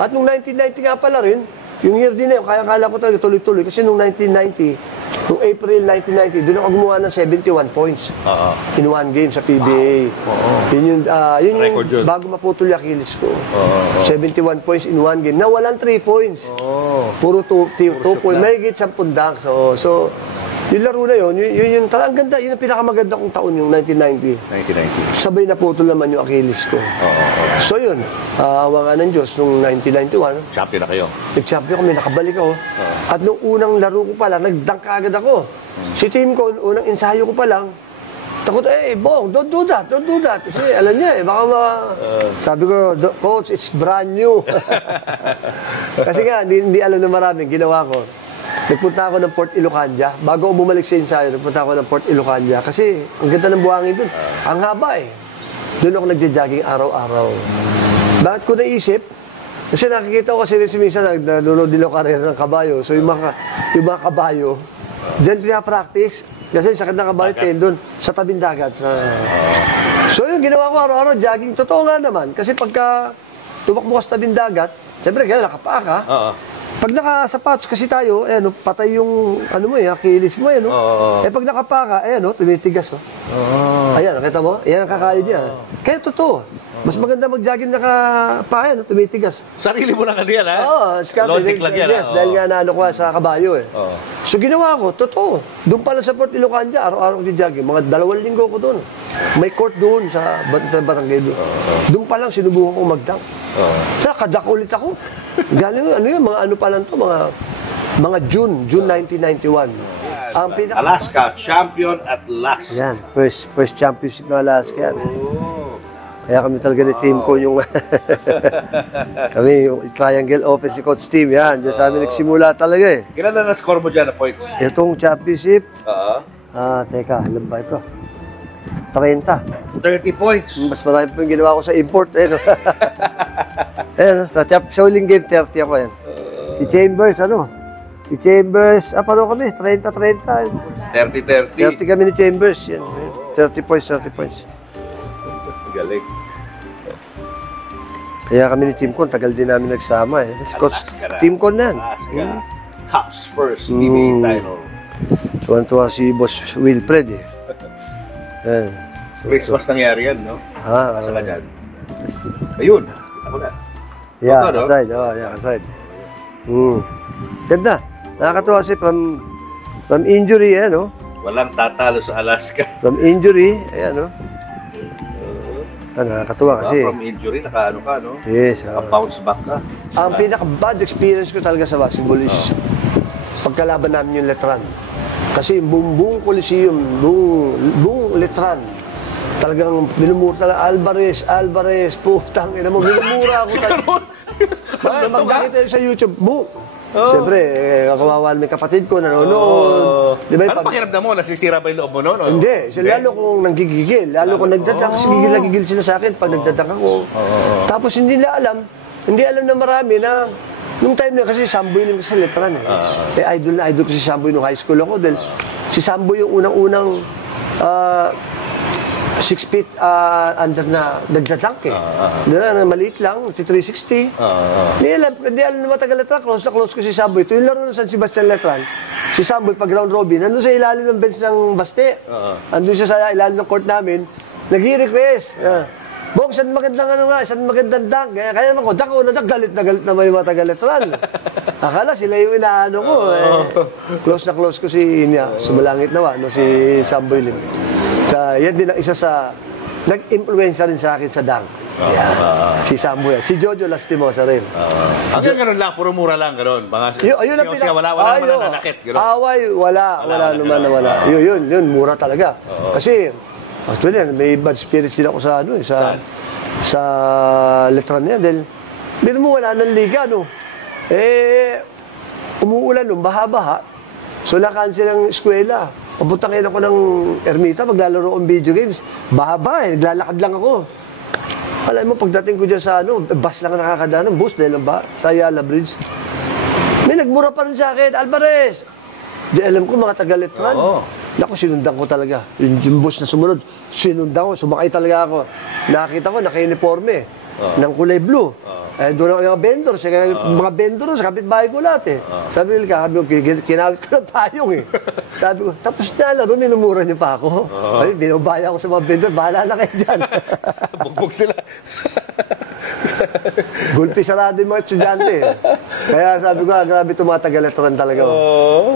At nung 1990 nga pala rin, yung year din na yun, kaya kala ko talaga tuloy-tuloy. Kasi nung 1990, nung April 1990, doon ako gumawa ng 71 points. In one game sa PBA. Yun yung bago maputol yung Achilles ko. 71 points in one game. Nawalan 3 points. Puro 2 points. May higit 10 dunks. So, yung laro na yun, yun ang ganda. Yun ang pinakamaganda kong taon, yung 1990. Sabay na putol naman yung Achilles ko. So yun, awa nga ng Diyos, nung 1991, Champion na kayo. nag-champion kami, nakabalik ako. At nung unang laro ko pa lang, nag-dunk agad ako. Si team ko, unang ensayo ko pa lang, takot, Bong, don't do that. Kasi alam niya baka sabi ko, Coach, it's brand new. Kasi nga, hindi alam na maraming ginawa ko. Nagpunta ako ng Port Ilocania. Bago ako bumalik sa ensayo, nagpunta ako ng Port Ilocania. Kasi ang ganda ng buhangin doon. Ang haba eh. Doon ako nagja-jogging araw-araw. Bakit ko naisip? Kasi nakikita ko kasi minsan nanonood din ako karera ng kabayo. So yung mga kabayo, diyan pinapractice. Kasi sakit ng kabayo, tendon sa tabing dagat. So yung ginawa ko araw-araw, jogging. Totoo nga naman. Kasi pagka tumakbo ka sa tabing dagat, siyempre kaya nakapaa ka. Pag nakasapatos kasi tayo, patay yung Achilles mo, pag nakapaka, tumitigas, Ayan, nakita mo? Ayan ang kakain niya. Kaya totoo. Mas maganda mag-jogging nakapayan, tumitigas. Sarili mo lang ano yan, ha? Oo, Logic lang yan, yes, ha? dahil nga naano ko sa kabayo eh. Oo. So ginawa ko, totoo. Doon pala sa Port Ilocania, araw-araw ko jogging. Mga 2 linggo ko doon. May court doon sa barangay doon. Doon pa lang sinubukan ko mag-dunk. Sa kadak ulit ako. Galing, ano yun, mga ano pa lang to, mga June 1991. Ang pinaka... Alaska champion at last. Yan, first championship na Alaska yan. Kaya kami talaga ni team ko yung kami yung triangle offensive coach team yan. Diyan sa amin nagsimula talaga eh. Ilan na na-score mo dyan na points? Itong championship, Oo. teka, alam ba ito? 30. 30 points. Mas marami pa yung ginawa ko sa import eh. No? Ayan, sa huling game 30 ako yan. Si Chambers, Si Chambers, paano kami? 30-30. 30-30. 30 kami ni Chambers. Yan. 30 points. Galing. Kaya kami ni Team Con, tagal din namin nagsama eh. Si Coach Alaska na. Team Con na yan. Alaska. Cups first PBA title. Tuwan-tuwa si Boss Wilfred eh. Ayan. Christmas nangyari yan, no? Asa ka dyan? Ayun. Kita ko na. Yeah, Ito, no? aside. Aside. Ganda. Nakakatuwa kasi from injury, no? Walang tatalo sa Alaska. From injury, ayan, no? Nakakatuwa kasi. From injury, nakaano ka, no? Yes. Naka-bounce back ka. Ang pinaka-bad experience ko talaga sa basketball is pagkalaban namin yung Letran. Kasi yung buong Coliseum, buong Letran, talagang minumura talaga. Alvarez, putang ina mo, minumura ako talaga. Magkakita sa YouTube, siyempre, kawawa may kapatid ko, nanonood. Di ba, Ano pakiramdam mo? Nasisira ba yung loob mo noon? Hindi. Lalo kong nanggigigil. Lalo kong nagdadak. Kasi gigil sila sa akin pag nagdadak ako. Tapos hindi alam na marami na nung time na kasi Samboy lang sa Letran eh. Idol ko si Samboy nung high school ako. Dahil si Samboy yung unang-unang 6 feet under na nagdadank eh. Maliit lang, 360. Hindi alam na matagal Letran. Close ko si Samboy. Ito yung laro ng San Sebastian Letran. Si Samboy, pag round robin, nandun sa ilalim ng bench ng Baste. Nandun siya sa ilalim ng court namin. Nag-i-request. Bong, saan magandang dunk? Kaya naman ko, galit na may mga taga-Letran. Akala sila yung inaano ko. Close ko si Sumalangit nawa, si Samboy Lim. Yan din ang isa sa nag-influensya rin sa akin sa dunk. Si Samboy. Si Jojo Lastimosa rin. Hanggang ganun lang, puro mura lang, ganun. Ayun ang Wala naman nananakit. Away, wala naman. Yun, mura talaga. Kasi, actually, may bad spirit sila ko sa sa Letran niya. Dahil, hindi mo wala ng liga, no? Umuulan nung baha-baha. So, na-cancel ang eskwela. Papunta ngayon ako ng Ermita, maglalaro akong video games. Baha-baha naglalakad lang ako. Alam mo, pagdating ko dyan sa bus lang ang nakakadaan, bus dahil lang ba? Sa Ayala Bridge. May nagmura pa rin sa akin, Alvarez! Di alam ko, mga taga-Letran. Naku, sinundan ko talaga. Yung bus na sumunod, sinundan ko, sumakay talaga ako. Nakita ko, naka-uniforme ng kulay blue. Doon ang mga vendors, mga vendors, kapitbahay ko lahat eh. Sabi ko, kinawit ko ng payong eh. Sabi ko, tapos na laro, minumura niyo pa ako. Ay, binubaya ko sa mga vendors, bahala na kayo dyan. Bugbog sila. Gulpi sarado yung mga estudyante eh. Kaya sabi ko, grabe itong mga taga-Letran talaga.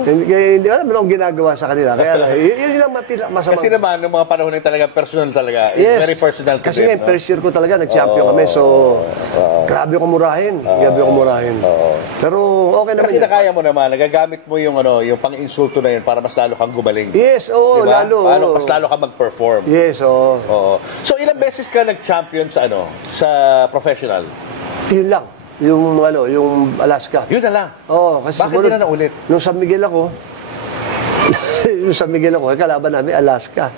Hindi alam mo akong ginagawa sa kanila. Kaya yun lang masama. Kasi naman, ng mga panahon na talaga, personal talaga. Yes. Very personal. Kasi nga, first year ko talaga, nag-champion kami. So, grabe ko murahin. Pero okay naman. Pero kinakaya mo naman, nagagamit mo yung pang-insulto na yun para mas lalo kang gumaling. Yes, oo, diba? lalo. Mas lalo kang mag-perform. Yes, oo. So, ilang beses ka nag-champion sa professional? Yun lang. Yung Alaska. Yun na lang. Kasi Bakit di na naulit? Nung San Miguel ako, kalaban namin Alaska.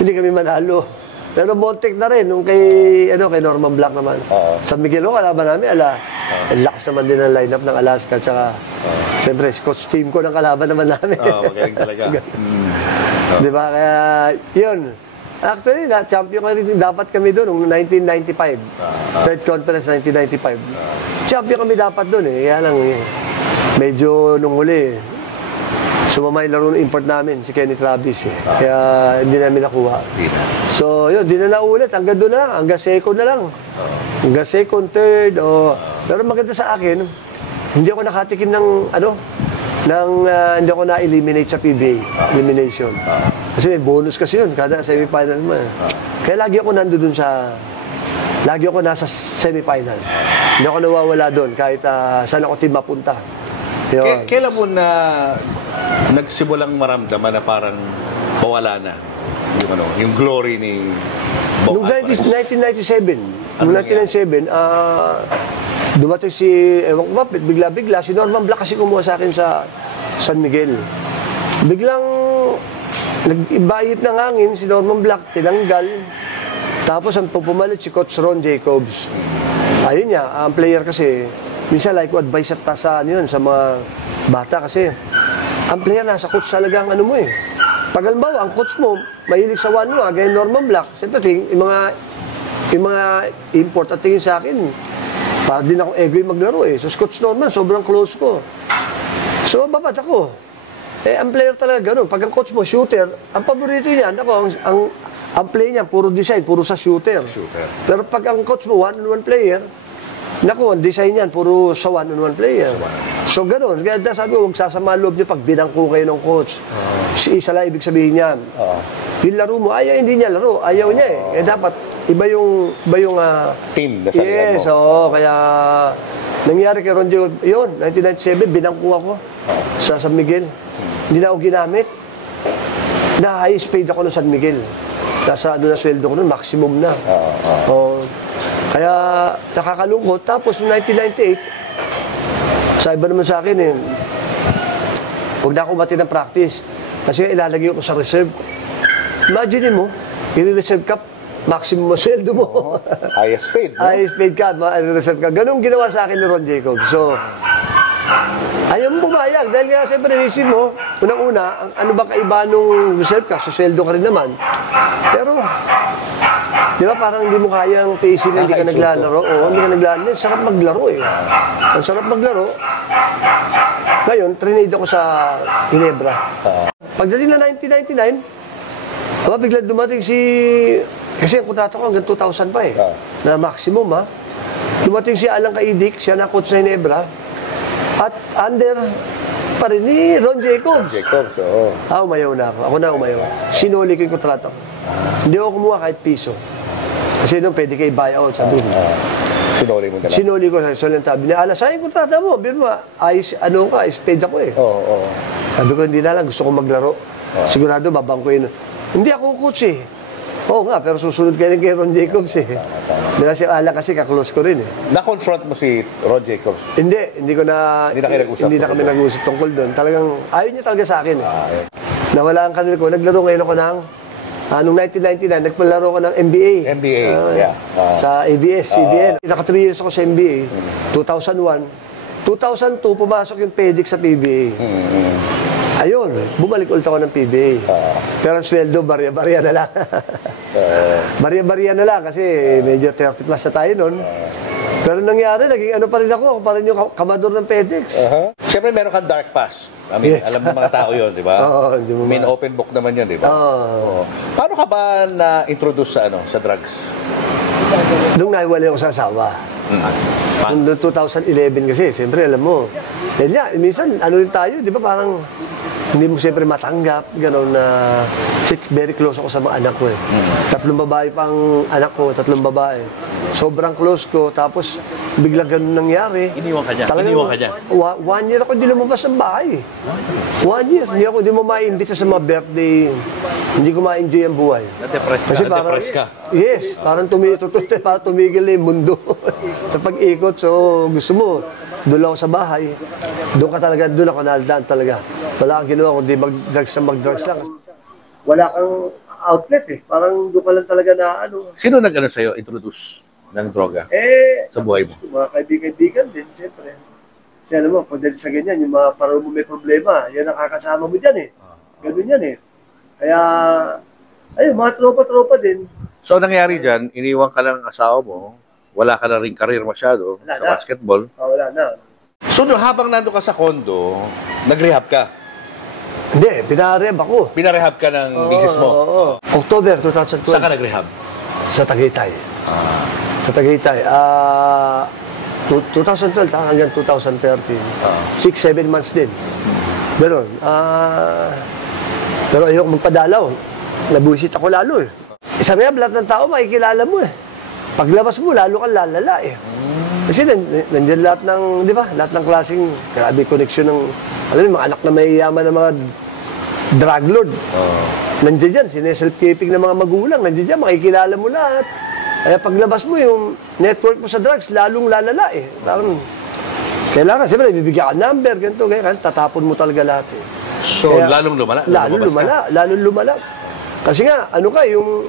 Hindi kami manalo. Pero Montek na rin, nung kay Norman Black naman. San Miguel ako, kalaban namin, ang lakas naman din ang lineup ng Alaska. Tsaka, siyempre, coach team ko ng kalaban naman namin. Magaling talaga. Diba? Kaya, yun. Actually, champion ka rin dapat kami doon noong 1995. Third conference 1995. Champion kami dapat doon eh. Kaya lang, medyo nung huli, Sumama yung laro ng import namin, si Kenny Travis eh. Kaya hindi namin nakuha. Di na. So, yun, di na naulit. Hanggang doon na lang. Hanggang second na lang. Hanggang second, third. Pero maganda sa akin, hindi ako nakatikim ng, hindi ako na-eliminate sa PBA. Elimination. Kasi may bonus kasi yun. Kada semifinal mo. Kaya lagi ako nandun lagi ako nasa semifinals. Hindi ako nawawala doon kahit saan ako team mapunta. Yun. Kailan mo na nagsimulang maramdaman na parang mawala na yung glory ni Bong Noong Alvarez? 1997, dumating si, ewan ko ba, bigla-bigla, si Norman Black kasi kumuha sa akin sa San Miguel. Biglang, nag-ibayip ng hangin, si Norman Black, tinanggal. Tapos, ang pumalit si Coach Ron Jacobs. Ayun niya, ang player kasi, minsan like ko advice at sa mga bata kasi, ang player nasa coach talaga ang mo eh. Pag halimbawa, ang coach mo, mahilig sa 1-1, gaya Norman Black, siyempre, yung mga import at tingin sa akin, para din ako ego yung maglaro eh. So, Coach Norman, sobrang close ko. So, babat ako. Ang player talaga ganun. Pag ang coach mo, shooter, ang paborito niya, ang play niya, puro design, puro sa shooter. Pero pag ang coach mo, one-on-one player, ang design niyan, puro sa one-on-one player. So, ganun. Kaya sabi ko, huwag sasama loob niyo pag binangko kayo ng coach. Isa lang ibig sabihin niyan. Yung laro mo, hindi niya laro. Ayaw niya eh. Dapat, iba yung team na sarili mo. Yes, kaya nangyari kay Ron Jacobs, yun, 1997, binangko ako sa San Miguel. Hindi na ako ginamit. Na-highest paid ako ng San Miguel. Nasa na sweldo ko nun, maximum na. Kaya nakakalungkot. Tapos, noong 1998, sabi ba naman sa akin huwag na ako mati ng practice. Kasi ilalagay ko sa reserve. Imagine mo, i-reserve ka, maximum sweldo mo. Highest paid, no? Highest paid ka, reserve ka. Ganun ginawa sa akin ni Ron Jacobs. So, ayaw mo bumayag. Dahil nga, siyempre, isip mo, unang-una, ano ba kaiba nung reserve ka? Susweldo ka rin naman. Pero, di ba, parang hindi mo kayang tiisin na hindi ka naglalaro. Hindi ka naglalaro. Ang sarap maglaro eh. Ang sarap maglaro. Ngayon, trinade ako sa Ginebra. Pagdating na 1999, bigla dumating kasi ang kontrata ko hanggang 2000 pa eh. Na maximum Dumating si Alan Kaidik, siya na coach sa Ginebra. At under pa rin ni Ron Jacobs. Umayaw na ako. Ako na umayaw. Sinuli ko yung kontrata ko. Hindi ako kumuha kahit piso. Kasi nung pwede kayo buyout, sabi ko. Sinuli mo na lang. Sinuli ko sa tabi niya. Saan yung kontrata mo? Biro mo, paid ako eh. Sabi ko, hindi na lang. Gusto ko maglaro. Sigurado, babangkuin. Hindi ako coach eh. Oo nga, pero susunod kayo kay Ron Jacobs eh. Dahil si Alan kasi kaklose ko rin eh. Na-confront mo si Ron Jacobs? Hindi ko na... Hindi na kami nag-usap tungkol doon. Talagang, ayaw niya talaga sa akin eh. Nawala ang kanil ko. Naglaro ngayon ako ng... noong 1999, nagpalaro ko ng NBA. Sa ABS-CBN. Naka 3 years ako sa NBA. 2001. 2002, pumasok yung PEDIC sa PBA. Ayun, bumalik ulit ako ng PBA. Pero ang sweldo, barya-barya na lang. Barya-barya na lang kasi medyo 30 plus na tayo nun. Pero nangyari, naging pa rin ako pa rin yung kamador ng PEDIX. Siyempre, meron kang dark past. Alam ng mga tao yun, di ba? Main open book naman yun, di ba? Paano ka ba na-introduce sa drugs? Nung nahiwalay ako sa asawa. Noong 2011 kasi, siyempre, alam mo, minsan, rin tayo, di ba, parang hindi mo siyempre matanggap, gano'n na very close ako sa mga anak ko eh. 3 babae pang anak ko, 3 babae. Sobrang close ko, tapos bigla gano'n nangyari. Iniwan ka niya? Talagang, Iniwan ka niya? 1 year ako hindi lumabas ng bahay. 1 year, hindi mo maiimbita sa mga birthday, hindi ko ma-enjoy ang buhay. Na-depress ka? Kasi parang, ka? Yes, parang tumigil na yung mundo sa pag-ikot. So, gusto mo, doon ako sa bahay. Doon ako naaldaan talaga. Wala kang ginawa kundi mag-drugs lang. Wala kang outlet eh. Parang doon ka lang talaga na Sino nag-ano sa'yo, introduce ng droga sa buhay mo? Mga kaibigan din, siyempre. Kasi mo, pag sa ganyan, yung mga parang mo may problema, yan ang kakasama mo dyan eh. Ganun yan eh. Kaya, ayun, mga tropa-tropa din. So, nangyari dyan, iniwan ka ng asawa mo, wala ka na rin career masyado sa basketball. Wala na. So, habang nandun ka sa condo, nag-rehab ka? Hindi, pinarehab ako. Pinarehab ka ng misis mo? Oo. October 2012. Saan ka nagrehab? Sa Tagaytay. Sa Tagaytay. 2012 hanggang 2013. 6-7 months din. Ganon. Pero ayoko magpadalaw. Nabuisit ako lalo eh. Sa rehab, lahat ng tao makikilala mo eh. Paglabas mo, lalo kang lalala eh. Kasi nandiyan lahat ng, di ba? Lahat ng klaseng, grabe connection ng, alam mo, mga anak na mayayaman ng mga drug lord. Nandiyan dyan, sineself-keeping ng mga magulang. Nandiyan dyan, makikilala mo lahat. Kaya paglabas mo, yung network mo sa drugs, lalong lalala eh. Parang, kailangan, siyempre, bibigyan ka number, ganito, ganyan, tatapon mo talaga lahat eh. So, Kaya, lalong lumala? Lalong lumala. Kasi nga, ano ka, yung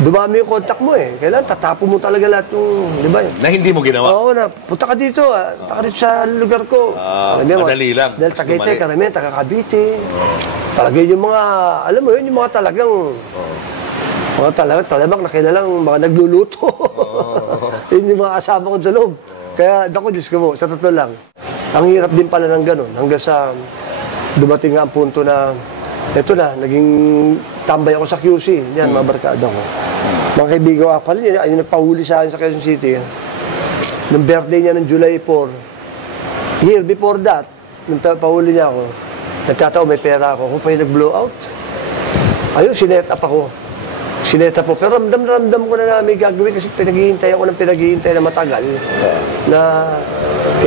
dumami yung contact mo eh. Kailangan tatapon mo talaga lahat yung, di ba? Na hindi mo ginawa? Oo na, punta ka dito, punta ka dito sa lugar ko. Madali lang. Dahil Tagaytay, karamihan, taga Cavite. Talaga yung mga, alam mo yun, yung mga talagang, mga talagang na kilalang mga nagluluto. Yun yung mga kasama ko sa loob. Kaya, dako, Diyos ko mo, sa totoo lang. Ang hirap din pala ng ganun. Hanggang sa dumating nga ang punto na, eto na, naging tambay ako sa QC. Yan, mga barkada ko. Mga kaibigan ko, pala yun, yung nagpahuli sa akin sa Quezon City. Nung birthday niya ng July 4, year before that, nung pahuli niya ako, nagkataon, may pera ako. Kung pa yung nag-blow out, ayun, sinet up ako. Sinet up po. Pero ramdam ko na may gagawin kasi pinaghihintay ako ng pinaghihintay na matagal. Na,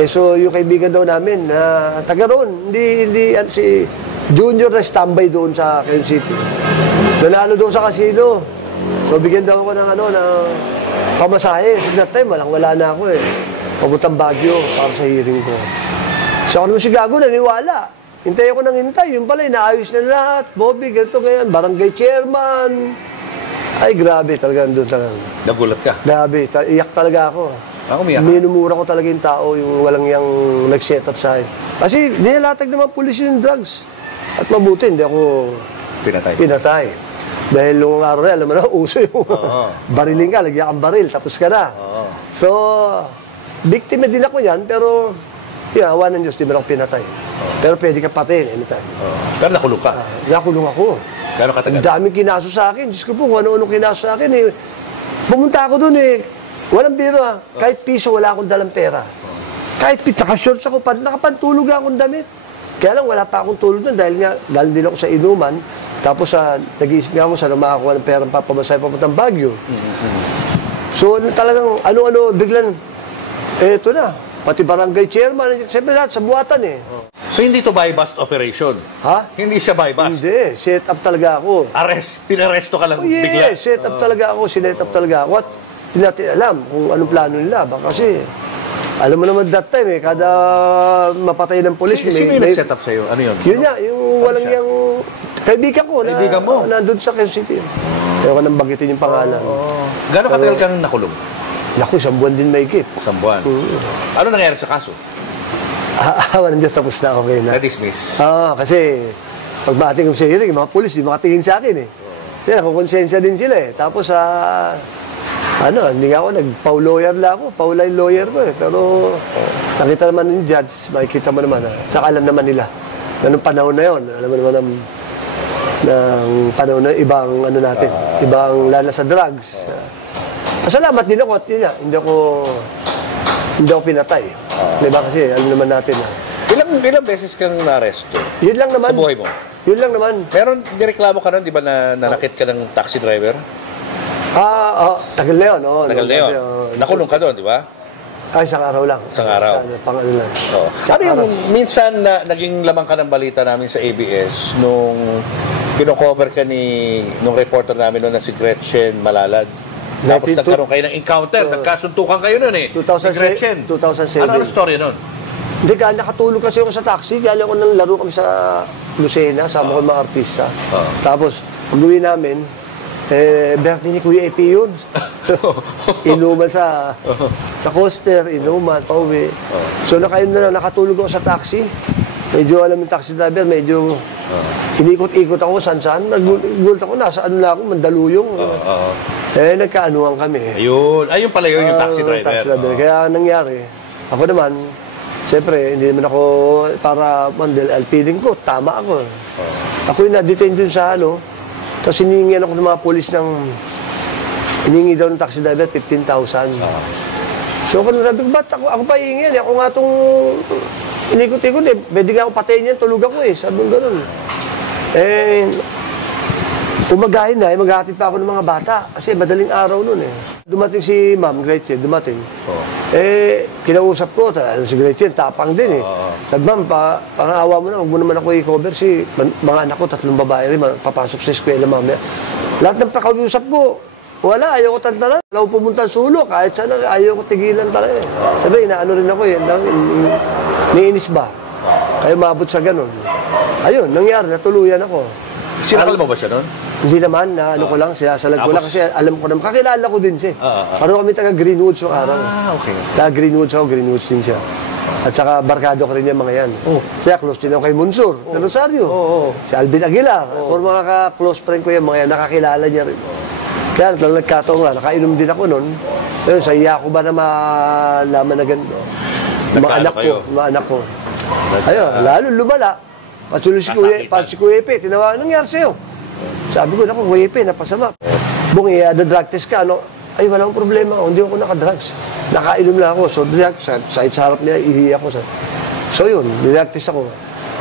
keso yung kaibigan daw namin, na taga roon, hindi si Junior na standby doon sa Quezon City. Nanalo doon sa casino. So, bigyan daw ako ng pamasahe. Sa that time, wala na ako eh. Pabuntang Baguio para sa hearing ko. So, ako naman si Gago, naniwala. Hintay ako ng hintay. Yung pala, inaayos na lahat. Bobby, ganito, ganyan. Barangay chairman. Ay, grabe talaga doon talaga. Nagulat ka? Grabe. Iyak talaga ako. Ako umiyak ka? Minumura ko talaga yung tao, yung walang yung nag-set up sa akin. Kasi nilatag naman pulis yung drugs. At mabuti, hindi ako pinatay. Dahil nung araw na, alam mo na, uso yung bariling ka, lagyan kang baril, tapos ka na. So, biktima din ako yan, pero awa ng Diyos, di mo ako pinatay. Pero pwede ka patayin anytime. Pero nakulong ka? Nakulong ako. Gano'ng katagal? Ang daming kinaso sa akin. Diyos ko po, kung ano-ano kinaso sa akin eh. Pumunta ako doon eh. Walang biro ha. Kahit piso, wala akong dalang pera. Kahit nakashorts ako, nakapantulog akong damit. Kaya lang, wala pa akong tulog doon dahil nga, galing din ako sa inuman. Tapos nag-iisip nga ako sana makakuha ng perang papamasay papuntang Baguio. So talagang ano-ano, biglang, eto na. Pati barangay chairman, siyempre lahat sa buhatan eh. So hindi to buy-bust operation? Ha? Hindi siya buy-bust? Hindi, set up talaga ako. Pinaresto ka lang bigla? Yes, set up talaga ako, sinet up talaga ako. At hindi natin alam kung anong plano nila. Baka kasi, alam mo naman that time eh, kada mapatay ng polis. Sino yung nag-set up sa'yo? Ano yun? Yun nga, yung walang yung kaibigan ko na nandun sa Quezon City. Kaya ko nang bagitin yung pangalan. Gano'ng katagal kang nakulong? Naku, 1 buwan din mahigit. 1 buwan. Ano nangyari sa kaso? Walang Diyos, tapos na, okay na. Na-dismiss? Kasi pagbating ko sa hearing, mga polis, di makatingin sa akin eh. Kaya kukonsensya din sila eh. Tapos hindi nga ako, nag-paw-lawyer lang ako. Paulay lawyer ko eh. Pero nakita naman ng judge, makikita mo naman. Tsaka alam naman nila. Ganong panahon na yun. Alam mo naman ng panahon na ibang ano natin. Ibang lala sa drugs. Pasalamat din ako at yun nga, hindi ako pinatay. Diba kasi, alam naman natin Ilang beses kang na-arresto? Yun lang naman. Sa buhay mo? Yun lang naman. Meron, nireklamo ka nun, di ba, na nanakit ka ng taxi driver? Tagal na yun. Tagal na yun. Nakulong ka doon, di ba? Isang araw lang. Isang araw. Pang ano lang. Ano yung minsan na naging lamang ka ng balita namin sa ABS nung kino-cover ka nung reporter namin noon na si Gretchen Malalad? Tapos nagkaroon kayo ng encounter, nagkasuntukan kayo noon eh. 2007. Ano story noon? Hindi ka, nakatulog kasi ako sa taxi. Galing ako ng laro kami sa Lucena, sama ko mga artista. Tapos, pag-uwi namin, birthday ni Kuya AP yun. Inuman sa coaster, inuman, pauwi. So, nakatulog ako sa taxi. Medyo alam yung taxi driver, medyo inikot-ikot ako saan-saan. Nagulat ako, nasa ano na ako, Mandaluyong. Nagkaanuhan kami. Ayun pala yun, yung taxi driver. Kaya nangyari, ako naman, siyempre, hindi naman ako para mandel. Feeling ko, tama ako. Ako yung na-detain dun sa tapos hiningihan ako ng mga polis hiningi daw ng taxi driver 15,000. So ako sabi ko, ba't ako pa hihingi yan? Ako nga itong inikot-ikot pwede nga akong patayin yan, tulog ako sabi ko gano'n. Umagahin na, maghahatid pa ako ng mga bata kasi madaling araw nun Dumating si Ma'am Gretchen, kinausap ko, si Gretchen, tapang din Sabi, Ma'am, pangawa mo na, huwag mo naman ako i-cover mga anak ko, 3 babae rin, papasok sa eskwela mamaya. Lahat ng pakausap ko, wala, ayaw ko tantanan. Wala ko pumunta sulok, kahit sana, ayaw ko tigilan talaga Sabi, inaano rin ako niinis ba? Kayo maabot sa ganun. Ayun, nangyari, natuluyan ako. Sinakal mo ba siya nun? Hindi naman, ko lang, sinasalag ko lang kasi alam ko naman, kakilala ko din siya. Pareho kami taga Greenwoods yung araw. Okay. Taga Greenwoods ako, Greenwoods din siya. At saka barkado ko rin yung mga yan. Siya, close din ako kay Munsur, na Rosario. Si Alvin Aguilar. Kung mga ka-close friend ko yung mga yan, nakakilala niya rin. Kaya nagkataon nga, nakainom din ako nun. Ayun, sa iya ko ba na malaman na ganito? Mga anak ko. Ayun, lalo lumala. Patuloy si Kuya Epe, tinawagan, nangyari sa'yo? Sabi ko, naku, Kuya Epe, napasama. Bungi, drug test ka, Ay, walang problema, hindi ako nakadrugs. Nakainom lang ako, so drugs, sa harap niya, ihi ako. So yun, drug test ako.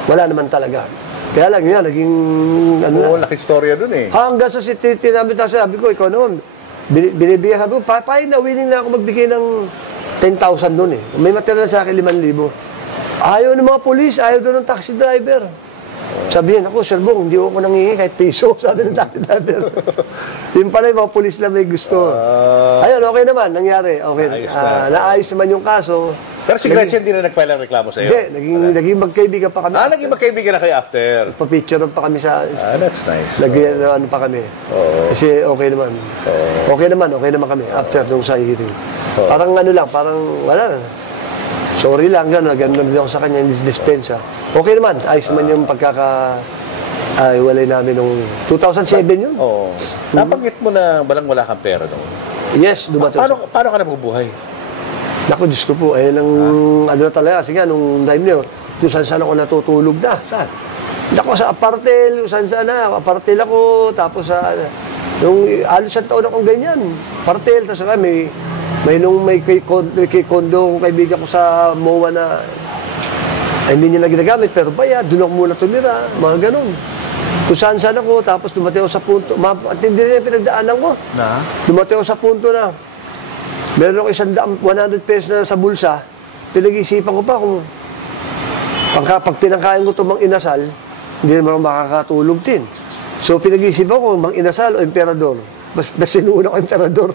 Wala naman talaga. Kaya lang yan, naging, laking storya dun Hanggang sa tinamit na sabi ko, ikaw naman, binibigyan, sabi ko, papayin na, willing na ako magbigay ng 10,000 dun May material sa akin 5,000. Ayaw ng mga polis, ayaw doon ng taxi driver. Sabi niya, ako, Sir Bong, hindi ako nangingi kahit piso, sabi ng taxi driver. Yun pala yung mga polis na may gusto. Ayun, okay naman, nangyari. Okay. Naayos naman yung kaso. Pero si Gretchen hindi na nag-file ang reklamo sa'yo? Hindi, naging magkaibigan pa kami. Naging magkaibigan na kayo after? Pa-picture pa kami sa... that's nice. Naging pa kami. Kasi okay naman. Okay naman kami after nung sa hearing. Parang parang wala na. Sorry lang, gano'n din ako sa kanya, dispensa. Okay naman, ayos naman yung walay namin nung 2007 yun. Nabanggit mo na wala kang pera noon? Yes, dumating. Paano ka nabubuhay? Naku, Diyos ko po, talaga, kasi nga, nung time niyo, kung saan ako natutulog na. Saan? Naku, sa apartel, saan na, apartel ako, tapos nung alos sa taon akong ganyan, apartel, tapos may kondo kaibigan ko sa MOA na hindi niya na ginagamit, pero bayad, doon ako muna tumira, mga ganun. Kung saan ako, tapos dumating ako sa punto, hindi rin yung pinagdaanan ko. Dumating ako sa punto na, meron ako 100 pesos na sa bulsa, pinag-iisipan ko pa kung pag pinangkain ko itong mang-inasal, hindi naman ako makakatulog din. So pinag-iisipan ko, mang-inasal o emperador. Mas sinuuna ko emperador.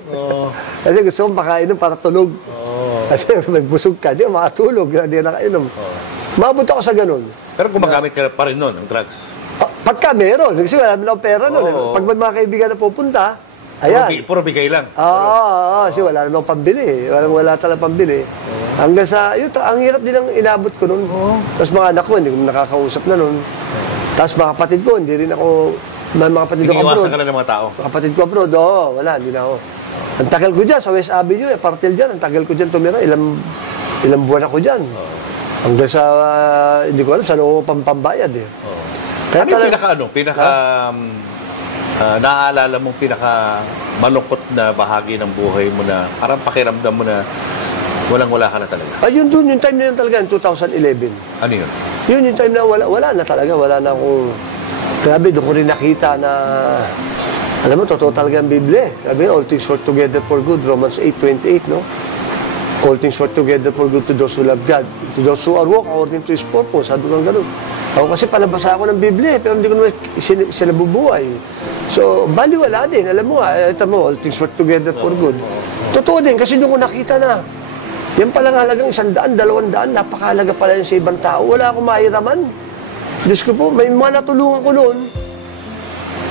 Kasi gusto kong pakain para tulog. Kasi may busog ka, di makatulog, hindi nakainom. Maabot ako sa ganun. Pero gumagamit ka pa rin nun, ng drugs? Pagka meron, kasi wala naman akong pera nun. Pag may mga kaibigan na pupunta, ayan. Puro bigay lang? Kasi wala naman akong pambili. Wala talagang pambili. Hanggang sa, ang hirap din ang inabot ko nun. Tapos mga anak ko, hindi ko nakakausap na nun. Tapos mga kapatid ko, hindi rin ako... May mga kapatid ko abroad. Iniiwasan ka na ng mga tao? Kapatid ko abroad, wala, hindi na ako. Ang tagal ko dyan, sa West Avenue, partil dyan, ang tagal ko dyan tumira, ilang buwan ako dyan. Hanggang sa, hindi ko alam, saan ako pampambayad Kaya yung naaalala mong malungkot na bahagi ng buhay mo na, parang pakiramdam mo na walang-wala ka na talaga? Yun doon, yung time na yun talaga, 2011. Ano yun? Yun, yung time na wala na talaga, wala na akong... Grabe, doon ko rin nakita na, alam mo, totoo talaga ang Biblia. Sabi nga, all things work together for good, Romans 8:28, no? All things work together for good to those who love God, to those who are walk according to His purpose. Sabi ko ganun. Ako kasi palabasa ako ng Biblia, pero hindi ko naman sinabubuhay. So, baliwala din. Alam mo, ito mo, all things work together for good. Totoo din, kasi doon ko nakita na, yan palang halagang 100, 200, napakahalaga pala yun sa ibang tao. Wala akong mairaman. Diyos ko po, may mga natulungan ko noon,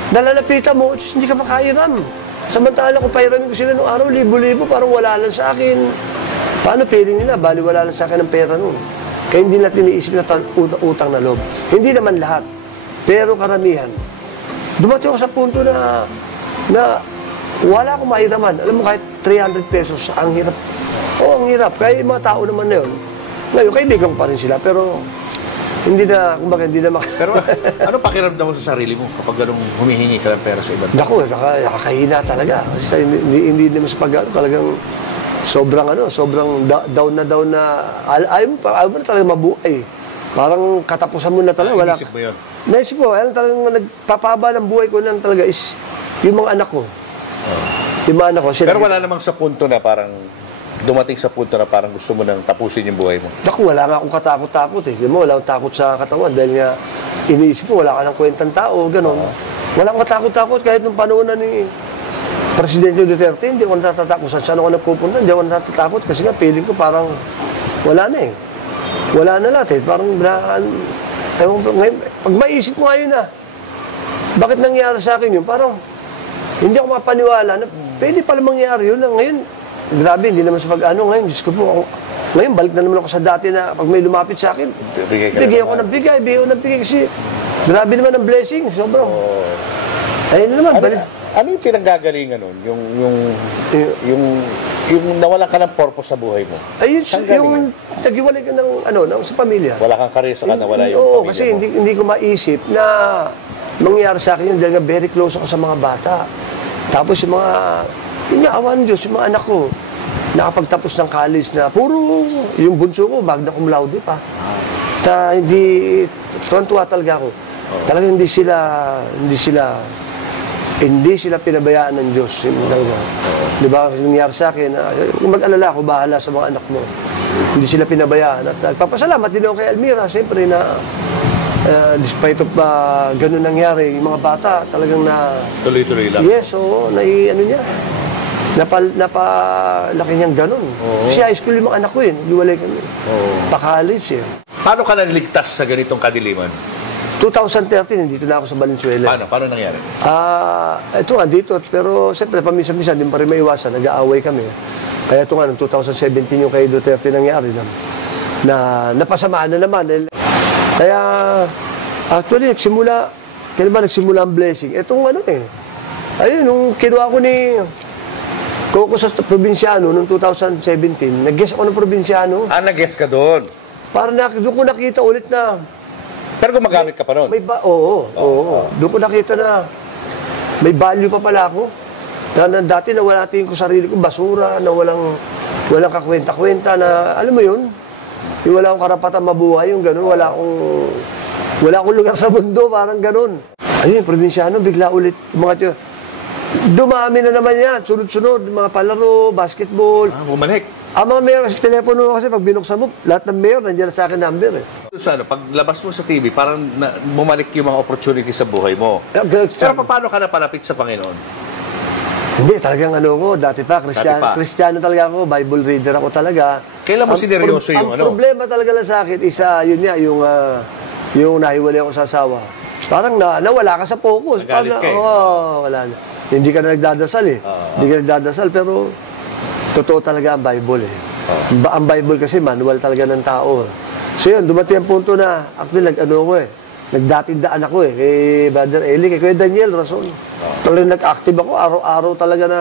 nalalapitan mo, hindi ka makairam. Samantala kung pairamin ko sila noong araw, libo-libo, parang wala lang sa akin. Paano feeling nila? Bali, wala lang sa akin ng pera noon. Kaya hindi natin iniisip na utang na loob. Hindi naman lahat, pero karamihan. Dumating ako sa punto na wala akong mairaman. Alam mo, kahit 300 pesos, ang hirap. Ang hirap. Kaya yung mga tao naman na yun, ngayon, kaibigan ko pa rin sila, pero Hindi na, kumbaga, hindi na Pero ano pakiramdam mo sa sarili mo kapag ganung humihingi ka ng pera sa iba? Naku, nakakahina talaga. Kasi hindi naman sa pag talagang sobrang down na, ayaw mo na talaga mabuhay. Parang katapusan mo na talaga. Wala. Inisip mo yun? Naisip ko, talagang nagpapaba ng buhay ko lang talaga is yung mga anak ko. Yung mga anak ko. Pero wala namang sa punto na parang dumating sa punto na parang gusto mo nang tapusin yung buhay mo. Naku, wala nga akong katakot-takot eh. Di mo, wala akong takot sa katawan dahil nga iniisip ko, wala ka ng kwentang tao, gano'n. Wala akong katakot-takot kahit nung panahon na ni Presidente Duterte, hindi ako natatakot. Saan ako nagpupunta, hindi ako natatakot kasi nga feeling ko parang wala na eh. Wala na lahat eh. Parang, ngayon, pag maisip ko ngayon na, bakit nangyari sa akin yun? Parang, hindi ako mapaniwala na pwede pala mangyari yun. Ngayon, grabe, hindi naman sa ngayon, Diyos ko po, ngayon, balik na naman ako sa dati na pag may lumapit sa akin, bigay ako ng bigay kasi grabe naman ang blessing, sobrang. Ayun naman, ano yung pinanggagalingan nun? Yung nawala ka ng purpose sa buhay mo? Ayun, yung nag-iwalay ka sa pamilya. Wala kang karir, saka nawala yung Oo, pamilya kasi mo. hindi ko maisip na mangyari sa akin yun dahil very close ako sa mga bata. Tapos yung mga yun nga, awan Diyos, yung mga anak ko, nakapagtapos ng college na puro, yung bunso ko, magna cum laude pa. Hindi, tuwan-tuwa talaga ako. Talagang hindi sila pinabayaan ng Diyos. Di ba, nangyari sa akin, mag-alala ako, bahala sa mga anak mo. Hindi sila pinabayaan. At nagpapasalamat din ako kay Almira, siyempre na despite of ganun nangyari, yung mga bata talagang na... Tuloy-tuloy lang. Yes, oo, ano niya. Napalaki niyang ganun. Kasi high school yung mga anak ko eh. Nag-iwalay kami. Pa-college eh. Paano ka naligtas sa ganitong kadiliman? 2013, nandito na ako sa Valenzuela. Paano nangyari? Ito nga, dito. Pero siyempre, paminsan-minsan, hindi pa rin maiwasan. Nag-aaway kami. Kaya ito nga, noong 2017 yung kay Duterte nangyari na napasamaan na naman. Kaya, actually, kailan ba nagsimula ang blessing? Itong ayun, nung kinuha ko ni Coco sa probinsyano noong 2017, nag-guess ako ng probinsyano. Nag-guess ka doon? Para doon ko nakita ulit na... Pero gumagamit ka pa noon? Oo. Doon ko nakita na may value pa pala ako. Dati na wala tingin ko sarili ko, basura, na walang kakwenta-kwenta na, alam mo yun, yung wala akong karapatan mabuhay, yung gano'n, wala akong lugar sa mundo, parang gano'n. Ayun, probinsyano, bigla ulit, mga dumami na naman yan, sunod-sunod, mga palaro, basketball. Bumalik. Ang mga mayor sa telepono kasi pag binuksan mo, lahat ng mayor, nandiyan sa akin number eh. Paglabas mo sa TV, parang bumalik yung mga opportunity sa buhay mo. Pero paano ka napalapit sa Panginoon? Hindi, talagang dati pa, Kristiyano talaga ako, Bible reader ako talaga. Kailan mo sineryoso yung Ang problema talaga lang sa akin, yun nga, yung nahiwalay ako sa asawa. Parang nawala ka sa focus. Nagalit ka eh. Wala na. Hindi ka na nagdadasal eh. Hindi ka nagdadasal, pero totoo talaga ang Bible eh. Ang Bible kasi manual talaga ng tao. So yun, dumating ang punto na, actually nagdatindaan ako eh, kay Brother Eli, kay Kuya Daniel Rason. Talagang nag-active ako, araw-araw talaga na,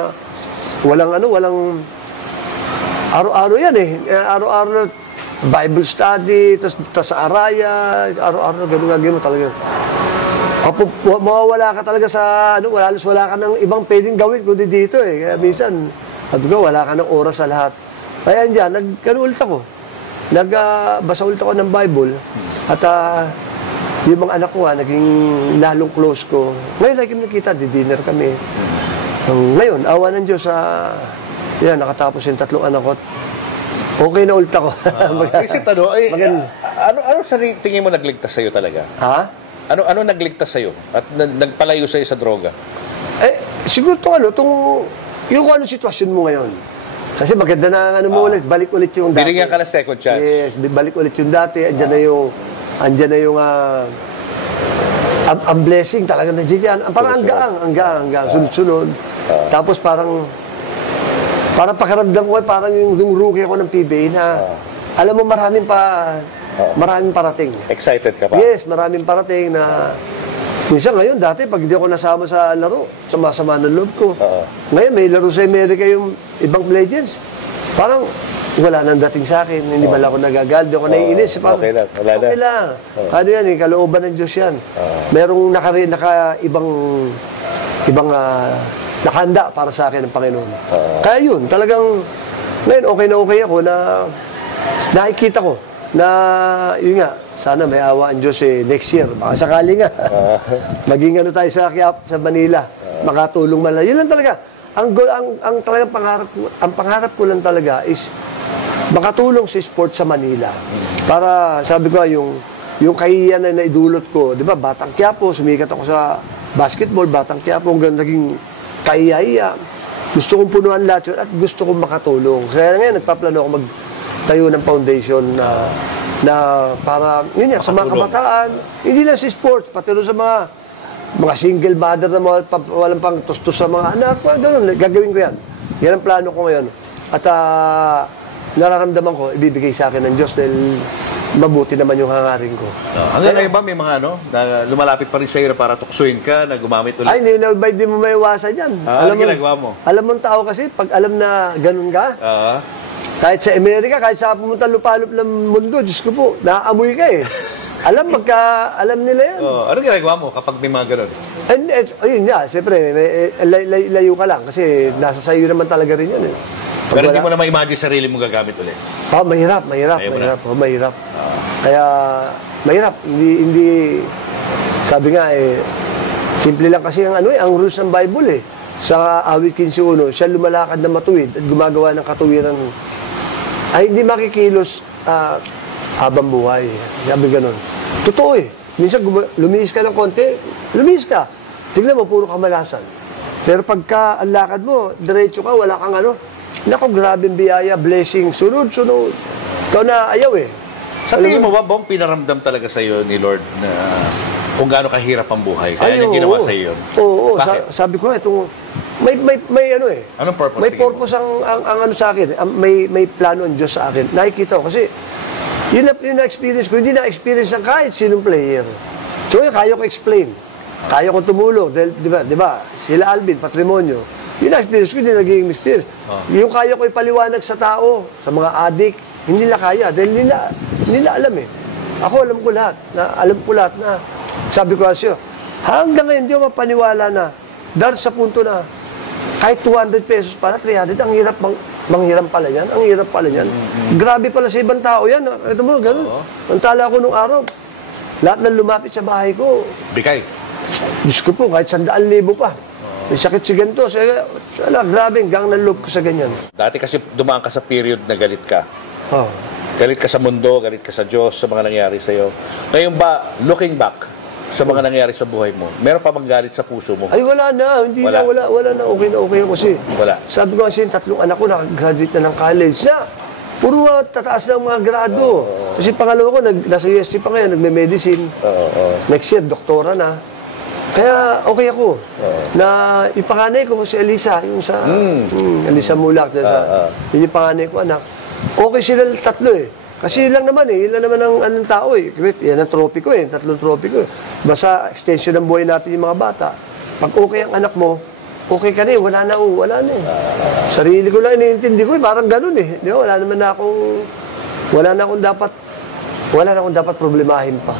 walang, araw-araw yan eh. Araw-araw na Bible study, tas araya, araw-araw na gano'n mo talaga. Mawawala ka talaga sa, wala ka ng ibang pwedeng gawin kundi dito eh. Kaya minsan, wala ka ng oras sa lahat. Kaya dyan, ulit ako. Nagbasa ulit ako ng Bible. At yung mga anak ko naging lalong close ko. Ngayon, lagi kami nakita, dinner kami. Ngayon, awa ng Diyos, nakatapos yung 3 anak ko. Okay na ulit ako. Kasi ano sa tingin mo nagligtas sa'yo talaga? Ha? Ano nagligtas sa'yo? At nagpalayo sa'yo sa droga? Siguro yung sitwasyon mo ngayon. Kasi maganda na ulit, balik ulit yung dati. Binigyan ka ng second chance. Yes, balik ulit yung dati. Andyan na yung ang blessing talaga nandiyan. Parang hanggang sunod-sunod. Tapos parang pakiramdam ko parang yung rookie ako ng PBA na alam mo maraming parating. Excited ka pa? Yes, maraming parating na minsan ngayon, dati pag hindi ako nasama sa laro, sama-sama ng loob ko. Ngayon, may laro sa Amerika yung ibang legends. Parang wala nang dating sa akin. Hindi ba lang ako nagagal, di ako naiinis. Parang, okay lang, wala na. Okay lang. Ano yan, kalooban ng Diyos yan. Merong ibang nakahanda para sa akin ng Panginoon. Kaya yun, talagang, ngayon okay ako na nakikita ko na, yun nga, sana may awa ang Diyos next year. Baka sakali nga. Maging ano tayo sa Manila. Makatulong man lang. Yun lang talaga. Ang talagang pangarap ko lang talaga is makatulong si sport sa Manila. Para, sabi ko yung kahiyan na naidulot ko, di ba, Batang Quiapo, sumikat ako sa basketball, Batang Quiapo, hanggang naging kahiya-hiya. Gusto kong punuan lahat yun at gusto kong makatulong. Kaya ngayon, nagpaplano ako magtayo ng foundation na para, yun yan, sa mga kabataan, hindi lang si sports, pati sa mga single mother na walang pang tustos sa mga anak, gano'n, gagawin ko yan. Yan ang plano ko ngayon. At nararamdaman ko, ibibigay sa akin ng Diyos dahil mabuti naman yung hangarin ko. Hanggang ngayon ba may mga na lumalapit pa rin sa'yo na para tuksuin ka, na gumamit ulit? Ay, hindi mo maiwasan yan. Ano ginagawa mo? Alam mo ang tao kasi, pag alam na ganun ka, kahit sa Amerika, kahit sa pumunta lupalop ng mundo, Diyos ko po, naaamoy ka eh. Alam nila yan. Ano ginagawa mo kapag may mga ganun? Ayun nga, siyempre, layo ka lang kasi nasa sayo naman talaga rin yan eh. Pero hindi mo na ma-imagine sarili mong gagamit ulit? Mahirap. Mahirap. Kaya, mahirap. Hindi, sabi nga simple lang kasi ang rules ng Bible Sa awit 15:1, siya lumalakad na matuwid at gumagawa ng katuwiran ay hindi makikilos habang buhay. Sabi ganun. Totoo Minsan lumihis ka ng konti, lumihis ka. Tignan mo, puro kamalasan. Pero pagka ang lakad mo, diretso ka, wala kang naku, grabing biyaya, blessing, sunod. Ikaw na ayaw Sa tingin mo ba, bang pinaramdam talaga sa'yo ni Lord na kung gaano kahirap ang buhay? Kaya niya ginawa sa'yo yun? Oo. Sabi ko may Anong purpose? May purpose ang sa akin. May plano ang Diyos sa akin. Nakikita ko kasi yun na-experience ko. Hindi na-experience ng kahit sinong player. So yun, kaya ko explain. Kaya ko tumulong. Dahil, di ba, sila Alvin, patrimonyo. Yun na-experience ko, hindi naging experience. Yung kaya ko ipaliwanag sa tao, sa mga adik, hindi nila kaya. Dahil nila alam Ako alam ko lahat na sabi ko siya, hanggang ngayon hindi ako mapaniwala na dahil sa punto na kahit 200 pesos para 300, ang hirap manghiram pala yan. Ang hirap pala yan. Grabe pala sa ibang tao yan. Ito mo, ganun. Ang tala ko nung araw, lahat ng lumapit sa bahay ko. Bigay. Diyos ko po, kahit 100,000 pa. May sakit si ganito. Grabe, hanggang naloob ko sa ganyan. Dati kasi dumaan ka sa period na galit ka. Galit ka sa mundo, galit ka sa Diyos, sa mga nangyari sa'yo. Ngayon ba, looking back sa mga nangyari sa buhay mo, meron pa bang galit sa puso mo? Ay, wala na. Wala na. Okay ako kasi. Wala. Sabi ko kasi yung 3 anak ko, nakagraduate na ng college na. Puro tataas na ang mga grado. Kasi pangalawa ko, nasa UST pa ngayon, nagme-medicine. Next year, doktora na. Kaya okay ako. Na yung panganay ko, si Elisa, yung sa Elisa Mulak. Yun yung panganay ko, anak. Okay sila 3 Kasi yun lang naman ang tao Yan ang trophy ko 3 trophy ko Basta extension ng buhay natin yung mga bata. Pag okay ang anak mo, okay ka na wala na Sarili ko lang iniintindi ko parang ganun Di ba? Wala na akong dapat problemahin pa.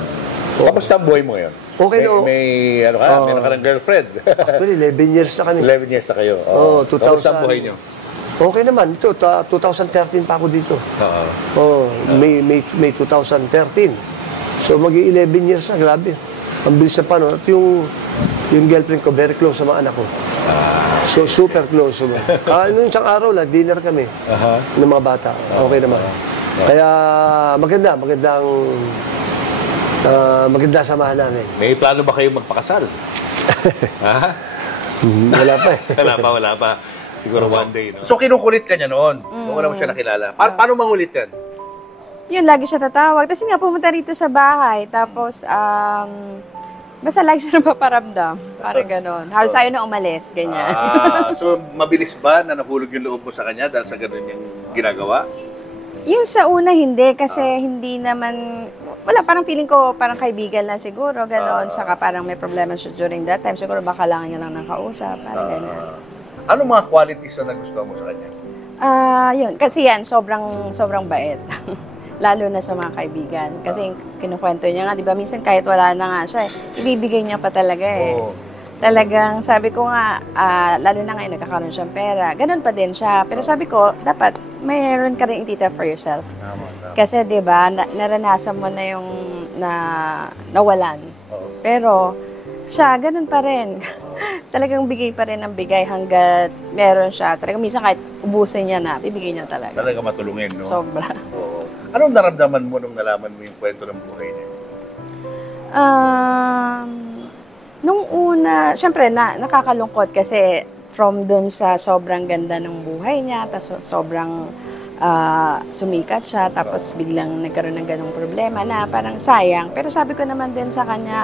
Kamusta ang buhay mo ngayon? Okay meron ka ng girlfriend. Actually, 11 years na kami. 11 years na kayo. Kamusta ang buhay niyo? Okay naman. Ito, 2013 pa ako dito. May 2013. So, mag-11 years na. Grabe. Ang bilis na pa, At yung girlfriend ko, very close sa mga anak ko. So, super close. Noong isang araw lang, dinner kami ng mga bata. Okay naman. Kaya, maganda samahan namin. May plano ba kayo magpakasal? Wala pa. Siguro one day, no? So, kinukulit ka niya noon. Nung wala mo siya nakilala. Paano mangulit yan? Yun, lagi siya tatawag. Tapos yun nga, pumunta rito sa bahay. Tapos, basta lagi siya napaparamdam. Parang ganon. Halos ayaw na umalis. Ganyan. So, mabilis ba na nahulog yung loob mo sa kanya dahil sa ganon yung ginagawa? Yung sa una, hindi. Kasi hindi naman... Wala, parang feeling ko, parang kaibigan lang siguro. Ganon. Saka parang may problema siya during that time. Siguro baka lang niya lang ng kausap. Parang ganon. Anong mga qualities na nagustuhan mo sa kanya? Yun. Kasi yan, sobrang bait. Lalo na sa mga kaibigan. Kasi kinukwento niya nga, di ba, minsan kahit wala na nga siya, ibibigay niya pa talaga eh. Oo. Talagang sabi ko nga, lalo na ngayon nagkakaroon siyang pera, ganun pa din siya. Pero sabi ko, dapat mayroon ka rin itita for yourself. Tama. Kasi 'di ba, naranasan mo na yung nawalan. Pero siya ganun pa rin. Talagang bigay pa rin ng bigay hangga't meron siya. Talagang minsan kahit ubusin niya na, bibigay niya talaga. Talaga matulungin, no? Sobra. Oo. Anong naramdaman mo nung nalaman mo yung kwento ng buhay niya? Nung una, syempre nakakalungkot kasi from dun sa sobrang ganda ng buhay niya, tapos sobrang sumikat siya, tapos biglang nagkaroon ng ganong problema na parang sayang. Pero sabi ko naman din sa kanya,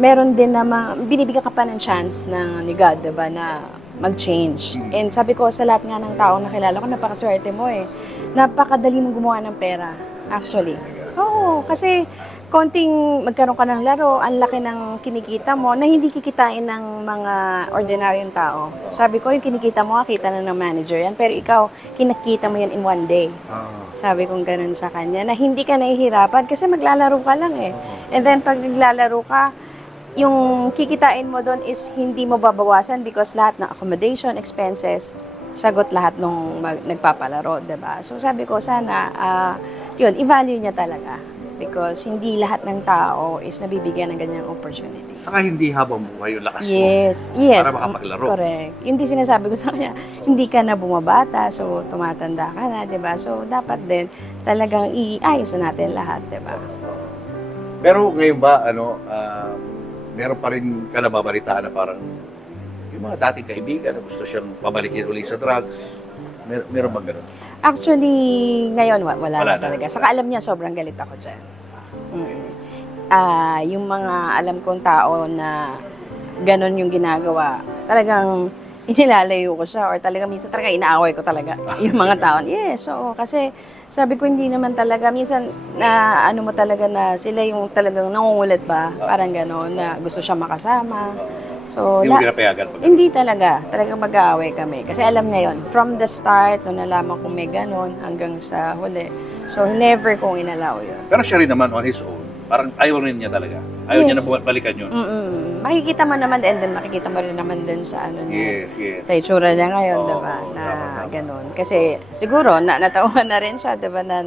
meron din namang, binibigyan ka pa ng chance ni God, diba, na mag-change. And sabi ko, sa lahat nga ng taong nakilala ko, napakaswerte mo eh. Napakadali mong gumawa ng pera, actually. Oo, kasi konting magkaroon ka ng laro, ang laki ng kinikita mo na hindi kikitain ng mga ordinaryong tao. Sabi ko, yung kinikita mo, kita na ng manager yan, pero ikaw, kinakita mo yan in one day. Sabi kong ganun sa kanya, na hindi ka nahihirapan kasi maglalaro ka lang eh. And then, pag naglalaro ka, yung kikitain mo doon is hindi mo babawasan because lahat ng accommodation, expenses, sagot lahat nung nagpapalaro, diba? So, sabi ko, sana, yun, i-value niya talaga. Because hindi lahat ng tao is nabibigyan ng ganyang opportunity. Saka hindi habang buhay yung lakas mo. Yes. Para makapaglaro. Correct. Hindi sinasabi ko sa kanya, hindi ka na bumabata, so tumatanda ka na, di ba? So, dapat din talagang iayos na natin lahat, di ba? Pero ngayon ba, meron pa rin ka nababalitaan na parang yung mga dating kaibigan na gusto siyang pabalikin ulit sa drugs? Meron ba gano'n? Actually, ngayon wala na na talaga. Saka alam niya, sobrang galit ako dyan. Yung mga alam kong tao na ganon yung ginagawa, talagang inilalayo ko siya or talagang minsan talaga inaaway ko talaga yung mga tao. Yes, oo. Kasi sabi ko hindi naman talaga, minsan na ano mo talaga na sila yung talagang nangungulit ba, parang ganon, na gusto siya makasama. So, Hindi mo pinapayagan pag hindi talaga. Talagang mag-aaway kami. Kasi alam niya yun. From the start, nung nalaman kong may ganon, hanggang sa huli. So, never kong inalaw yun. Pero siya rin naman on his own, parang ayaw rin niya talaga. Ayaw niya na balikan yun. Makikita mo naman, and then makikita mo rin naman din sa ano niya. Yes. Sa itsura niya ngayon, Oo, diba? Na tama. ganon. Kasi siguro, natauhan na rin siya, diba? Na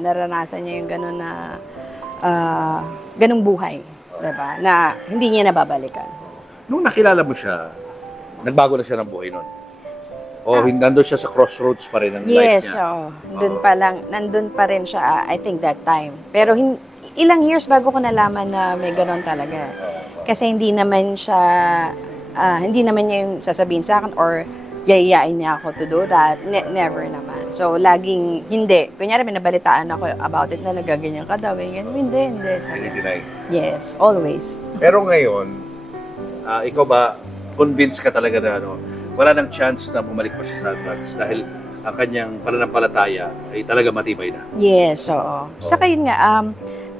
naranasan niya yung ganon na ganong buhay. Diba? Na hindi niya nababalikan. Nung nakilala mo siya, nagbago na siya ng buhay nun? O nandun siya sa crossroads pa rin ng life niya? Yes, oo. Nandun pa rin siya, I think that time. Pero ilang years bago ko nalaman na may ganon talaga. Kasi hindi naman niya yung sasabihin sa akin or yayayain niya ako to do that. Never naman. So, laging hindi. Kunyari, may nabalitaan ako about it na nagaganyan ka daw. Ganyan. Hindi. Hindi. Yes, always. Pero ngayon, ikaw ba, convinced ka talaga na wala nang chance na bumalik pa siya sa drugs dahil ang kanyang pananampalataya ay talaga matibay na? Yes, oo. Saka yun nga,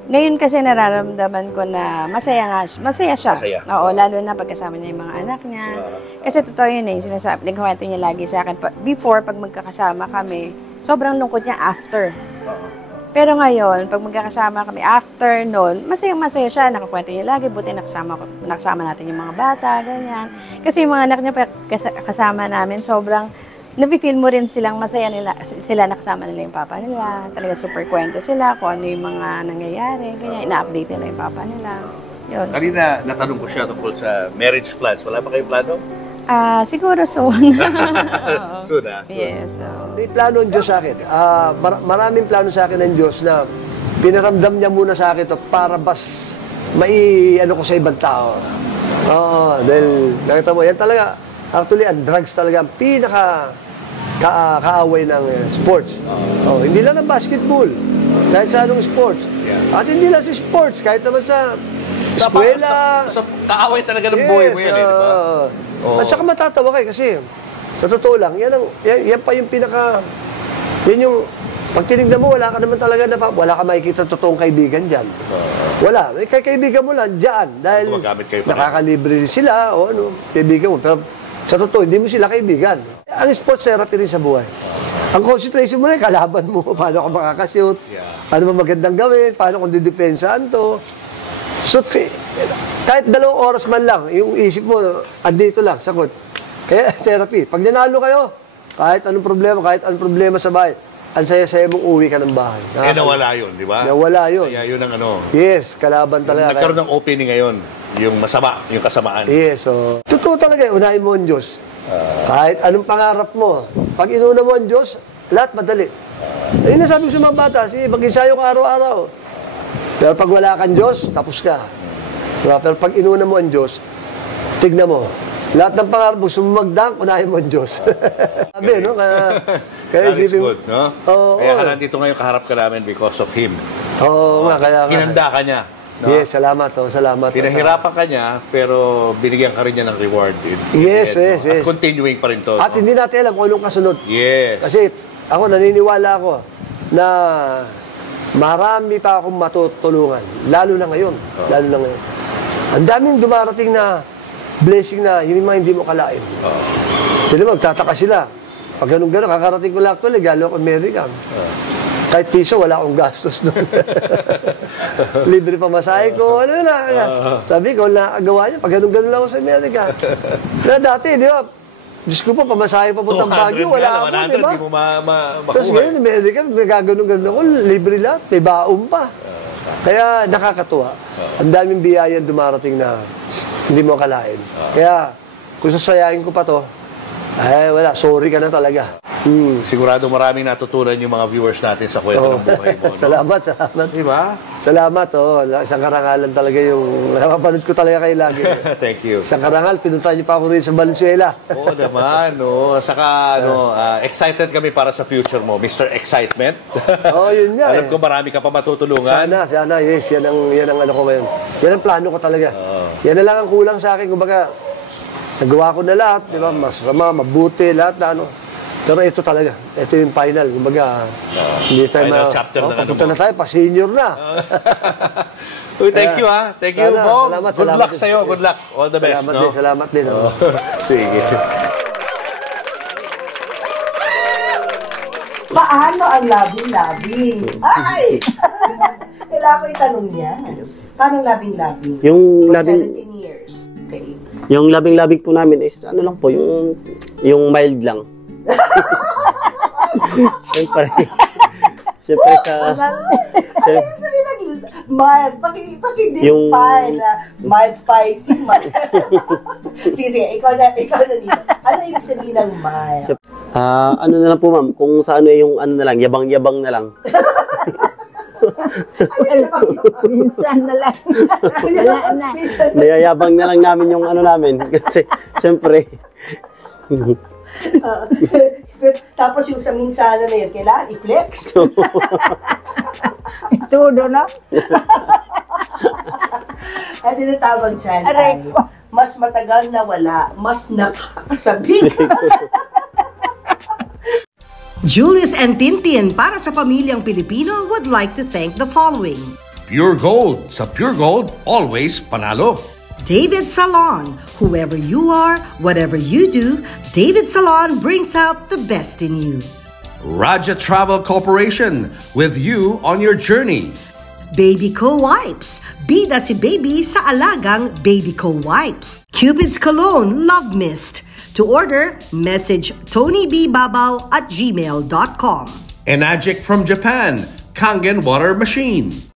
ngayon kasi nararamdaman ko na masaya siya. Masaya. Oo, lalo na pagkasama niya yung mga anak niya. Kasi totoo yun sinasabi, nagkwento niya lagi sa akin. Before, pag magkakasama kami, sobrang lungkot niya after. Pero ngayon, pag magkakasama kami after noon, masaya siya. Nakakwento niya lagi, buti nakasama natin yung mga bata, ganyan. Kasi yung mga anak niya kasama namin, sobrang nafe-feel mo rin silang masaya sila nakasama nila yung papa nila. Talaga super kwento sila kung ano yung mga nangyayari, ganyan. Ina-update nila yung papa nila. Yun. Kanina, natanong ko siya tungkol sa marriage plans. Wala pa kayong plano? Siguro soon. Soon. Yes. May plano ng Diyos sa akin. Maraming plano sa akin ng Diyos na pinaramdam niya muna sa akin to para bas ko sa ibang tao. Dahil nakita mo, yan talaga, actually, ang drugs talaga ang kaaway ng sports. Hindi lang ng basketball, kahit sa anong sports. Yeah. At hindi lang sa sports, kahit naman sa eskwela. Sa kaaway talaga ng buhay mo yan, di ba? At saka matatawa kayo kasi sa totoo lang, yan pa yung yan yung, pag tinignan mo, wala ka naman talaga wala ka makikita totoong kaibigan dyan. Wala. May kaibigan mo lang dyan dahil Gumagamit kayo pa rin. nakakalibre sila o kaibigan mo. Pero sa totoo, hindi mo sila kaibigan. ang sports therapy rin sa buhay. Ang concentration mo rin, kalaban mo, paano ka makakashoot, paano mo magandang gawin, paano kung didepensaan to. So, kahit 2 oras man lang, yung isip mo, andito lang, sa court. Kaya therapy. Pag nanalo kayo, kahit anong problema sa bahay, ang saya-saya mong uwi ka ng bahay. Nawala yun, di ba? Nawala yun. Kaya yun ang ano. Yes, kalaban talaga. Nagkaroon ng opening ngayon, yung masama, yung kasamaan. Yes, so, totoo talaga, unahin mo ang Diyos. Kahit anong pangarap mo, pag inuna mo ang Diyos, lahat madali. Ayun na sabi ko sa mga bata, sige, mag-ensayo ka araw-araw. Pero pag wala kang Diyos, tapos ka. Diba? Pero pag inuna mo ang Diyos, tignan mo, lahat ng pangarap mo, sumagdang, unahin mo ang Diyos. Sabi, no? Kaya That is isipin, good, no? Kaya ka nandito ngayon, kaharap ka namin because of Him. Oo nga, kaya nga. Hinanda ka niya. No? Yes, salamat. Salamat. Pinahirapan ka niya, pero binigyan ka rin niya ng reward. Yes. At continuing pa rin to. At hindi natin alam kung anong kasunod. Yes. Kasi ako, naniniwala ako na marami pa akong matutulungan. Lalo na ngayon. Ang daming dumarating na blessing na hindi mo kalain. Sila magtataka sila. Pag ganun-ganun, kakarating ko lang actually, galo ako American. Kahit piso, wala akong gastos doon. Libre pa masahe ko, ano na. Sabi ko, nakagawa niya, pag ganun-ganun lang ako sa Amerika. Na dati, di ba? Diyos ko pa, pamasahe pa puntang Baguio, wala ako, di ba? Hindi mo makuha. Tapos ngayon, Amerika, nagaganon-ganon ako, libre lahat, may baon pa. Kaya nakakatuwa. Ang daming biyayan dumarating na hindi mo akalain. Kaya, kung sasayain ko pa to, ay wala, sorry ka na talaga. Sigurado maraming natutunan yung mga viewers natin sa kwento ng buhay mo. No? Salamat. Diba? Salamat, isang karangalan talaga yung napapanood ko talaga kayo lagi. Thank you. Isang karangal, pinuntahan niyo pa ako rin sa Valenzuela. Oo naman, no. Saka, excited kami para sa future mo, Mr. Excitement. Yun nga. Alam ko marami ka pa matutulungan. Sana, yes, yan ang ano ko ngayon. Yan ang plano ko talaga. Yan na lang ang kulang sa akin, kumbaga, nagawa ko na lahat, di ba? Masama, mabuti, lahat na ano. Pero ito talaga, ito yung final. Kumbaga, hindi tayo final chapter na papunta na tayo, pa-senior na. Thank you, ha. Thank you, Bo. Good luck din. sa'yo. Good luck. All the best, no? Salamat din. Sige. Paano ang labing-labing? Ay! Kailangan ko itanong yan. Paano labing-labing? Yung For labing 17 years. Okay. Yung labing-labing po namin is ano lang po, yung mild lang. Siyempre sa Ano yung sabi ng mild? Paki-define na mild spicy, mild. Sige, ikaw na dito. Ano yung sabihin ng mild? ano na lang po ma'am, kung sa ano yung ano na lang, yabang-yabang na lang. Minsan na lang. Wala na. Nayayabang na lang namin yung ano namin kasi siyempre tapos yung sa minsana na yun, kailangan i-flex. Todo, no? At tinatabang dyan Aray ay, ko. mas matagal na wala, mas nakakasabik. Julius and Tintin para sa pamilyang Pilipino would like to thank the following. Pure Gold. Sa Pure Gold, always panalo. David Salon. Whoever you are, whatever you do, David Salon brings out the best in you. Raja Travel Corporation. With you on your journey. Baby Co Wipes. Bida si baby sa alagang Baby Co Wipes. Cupid's Cologne Love Mist. To order, message tonybbabaw@gmail.com. Enagic from Japan. Kangen Water Machine.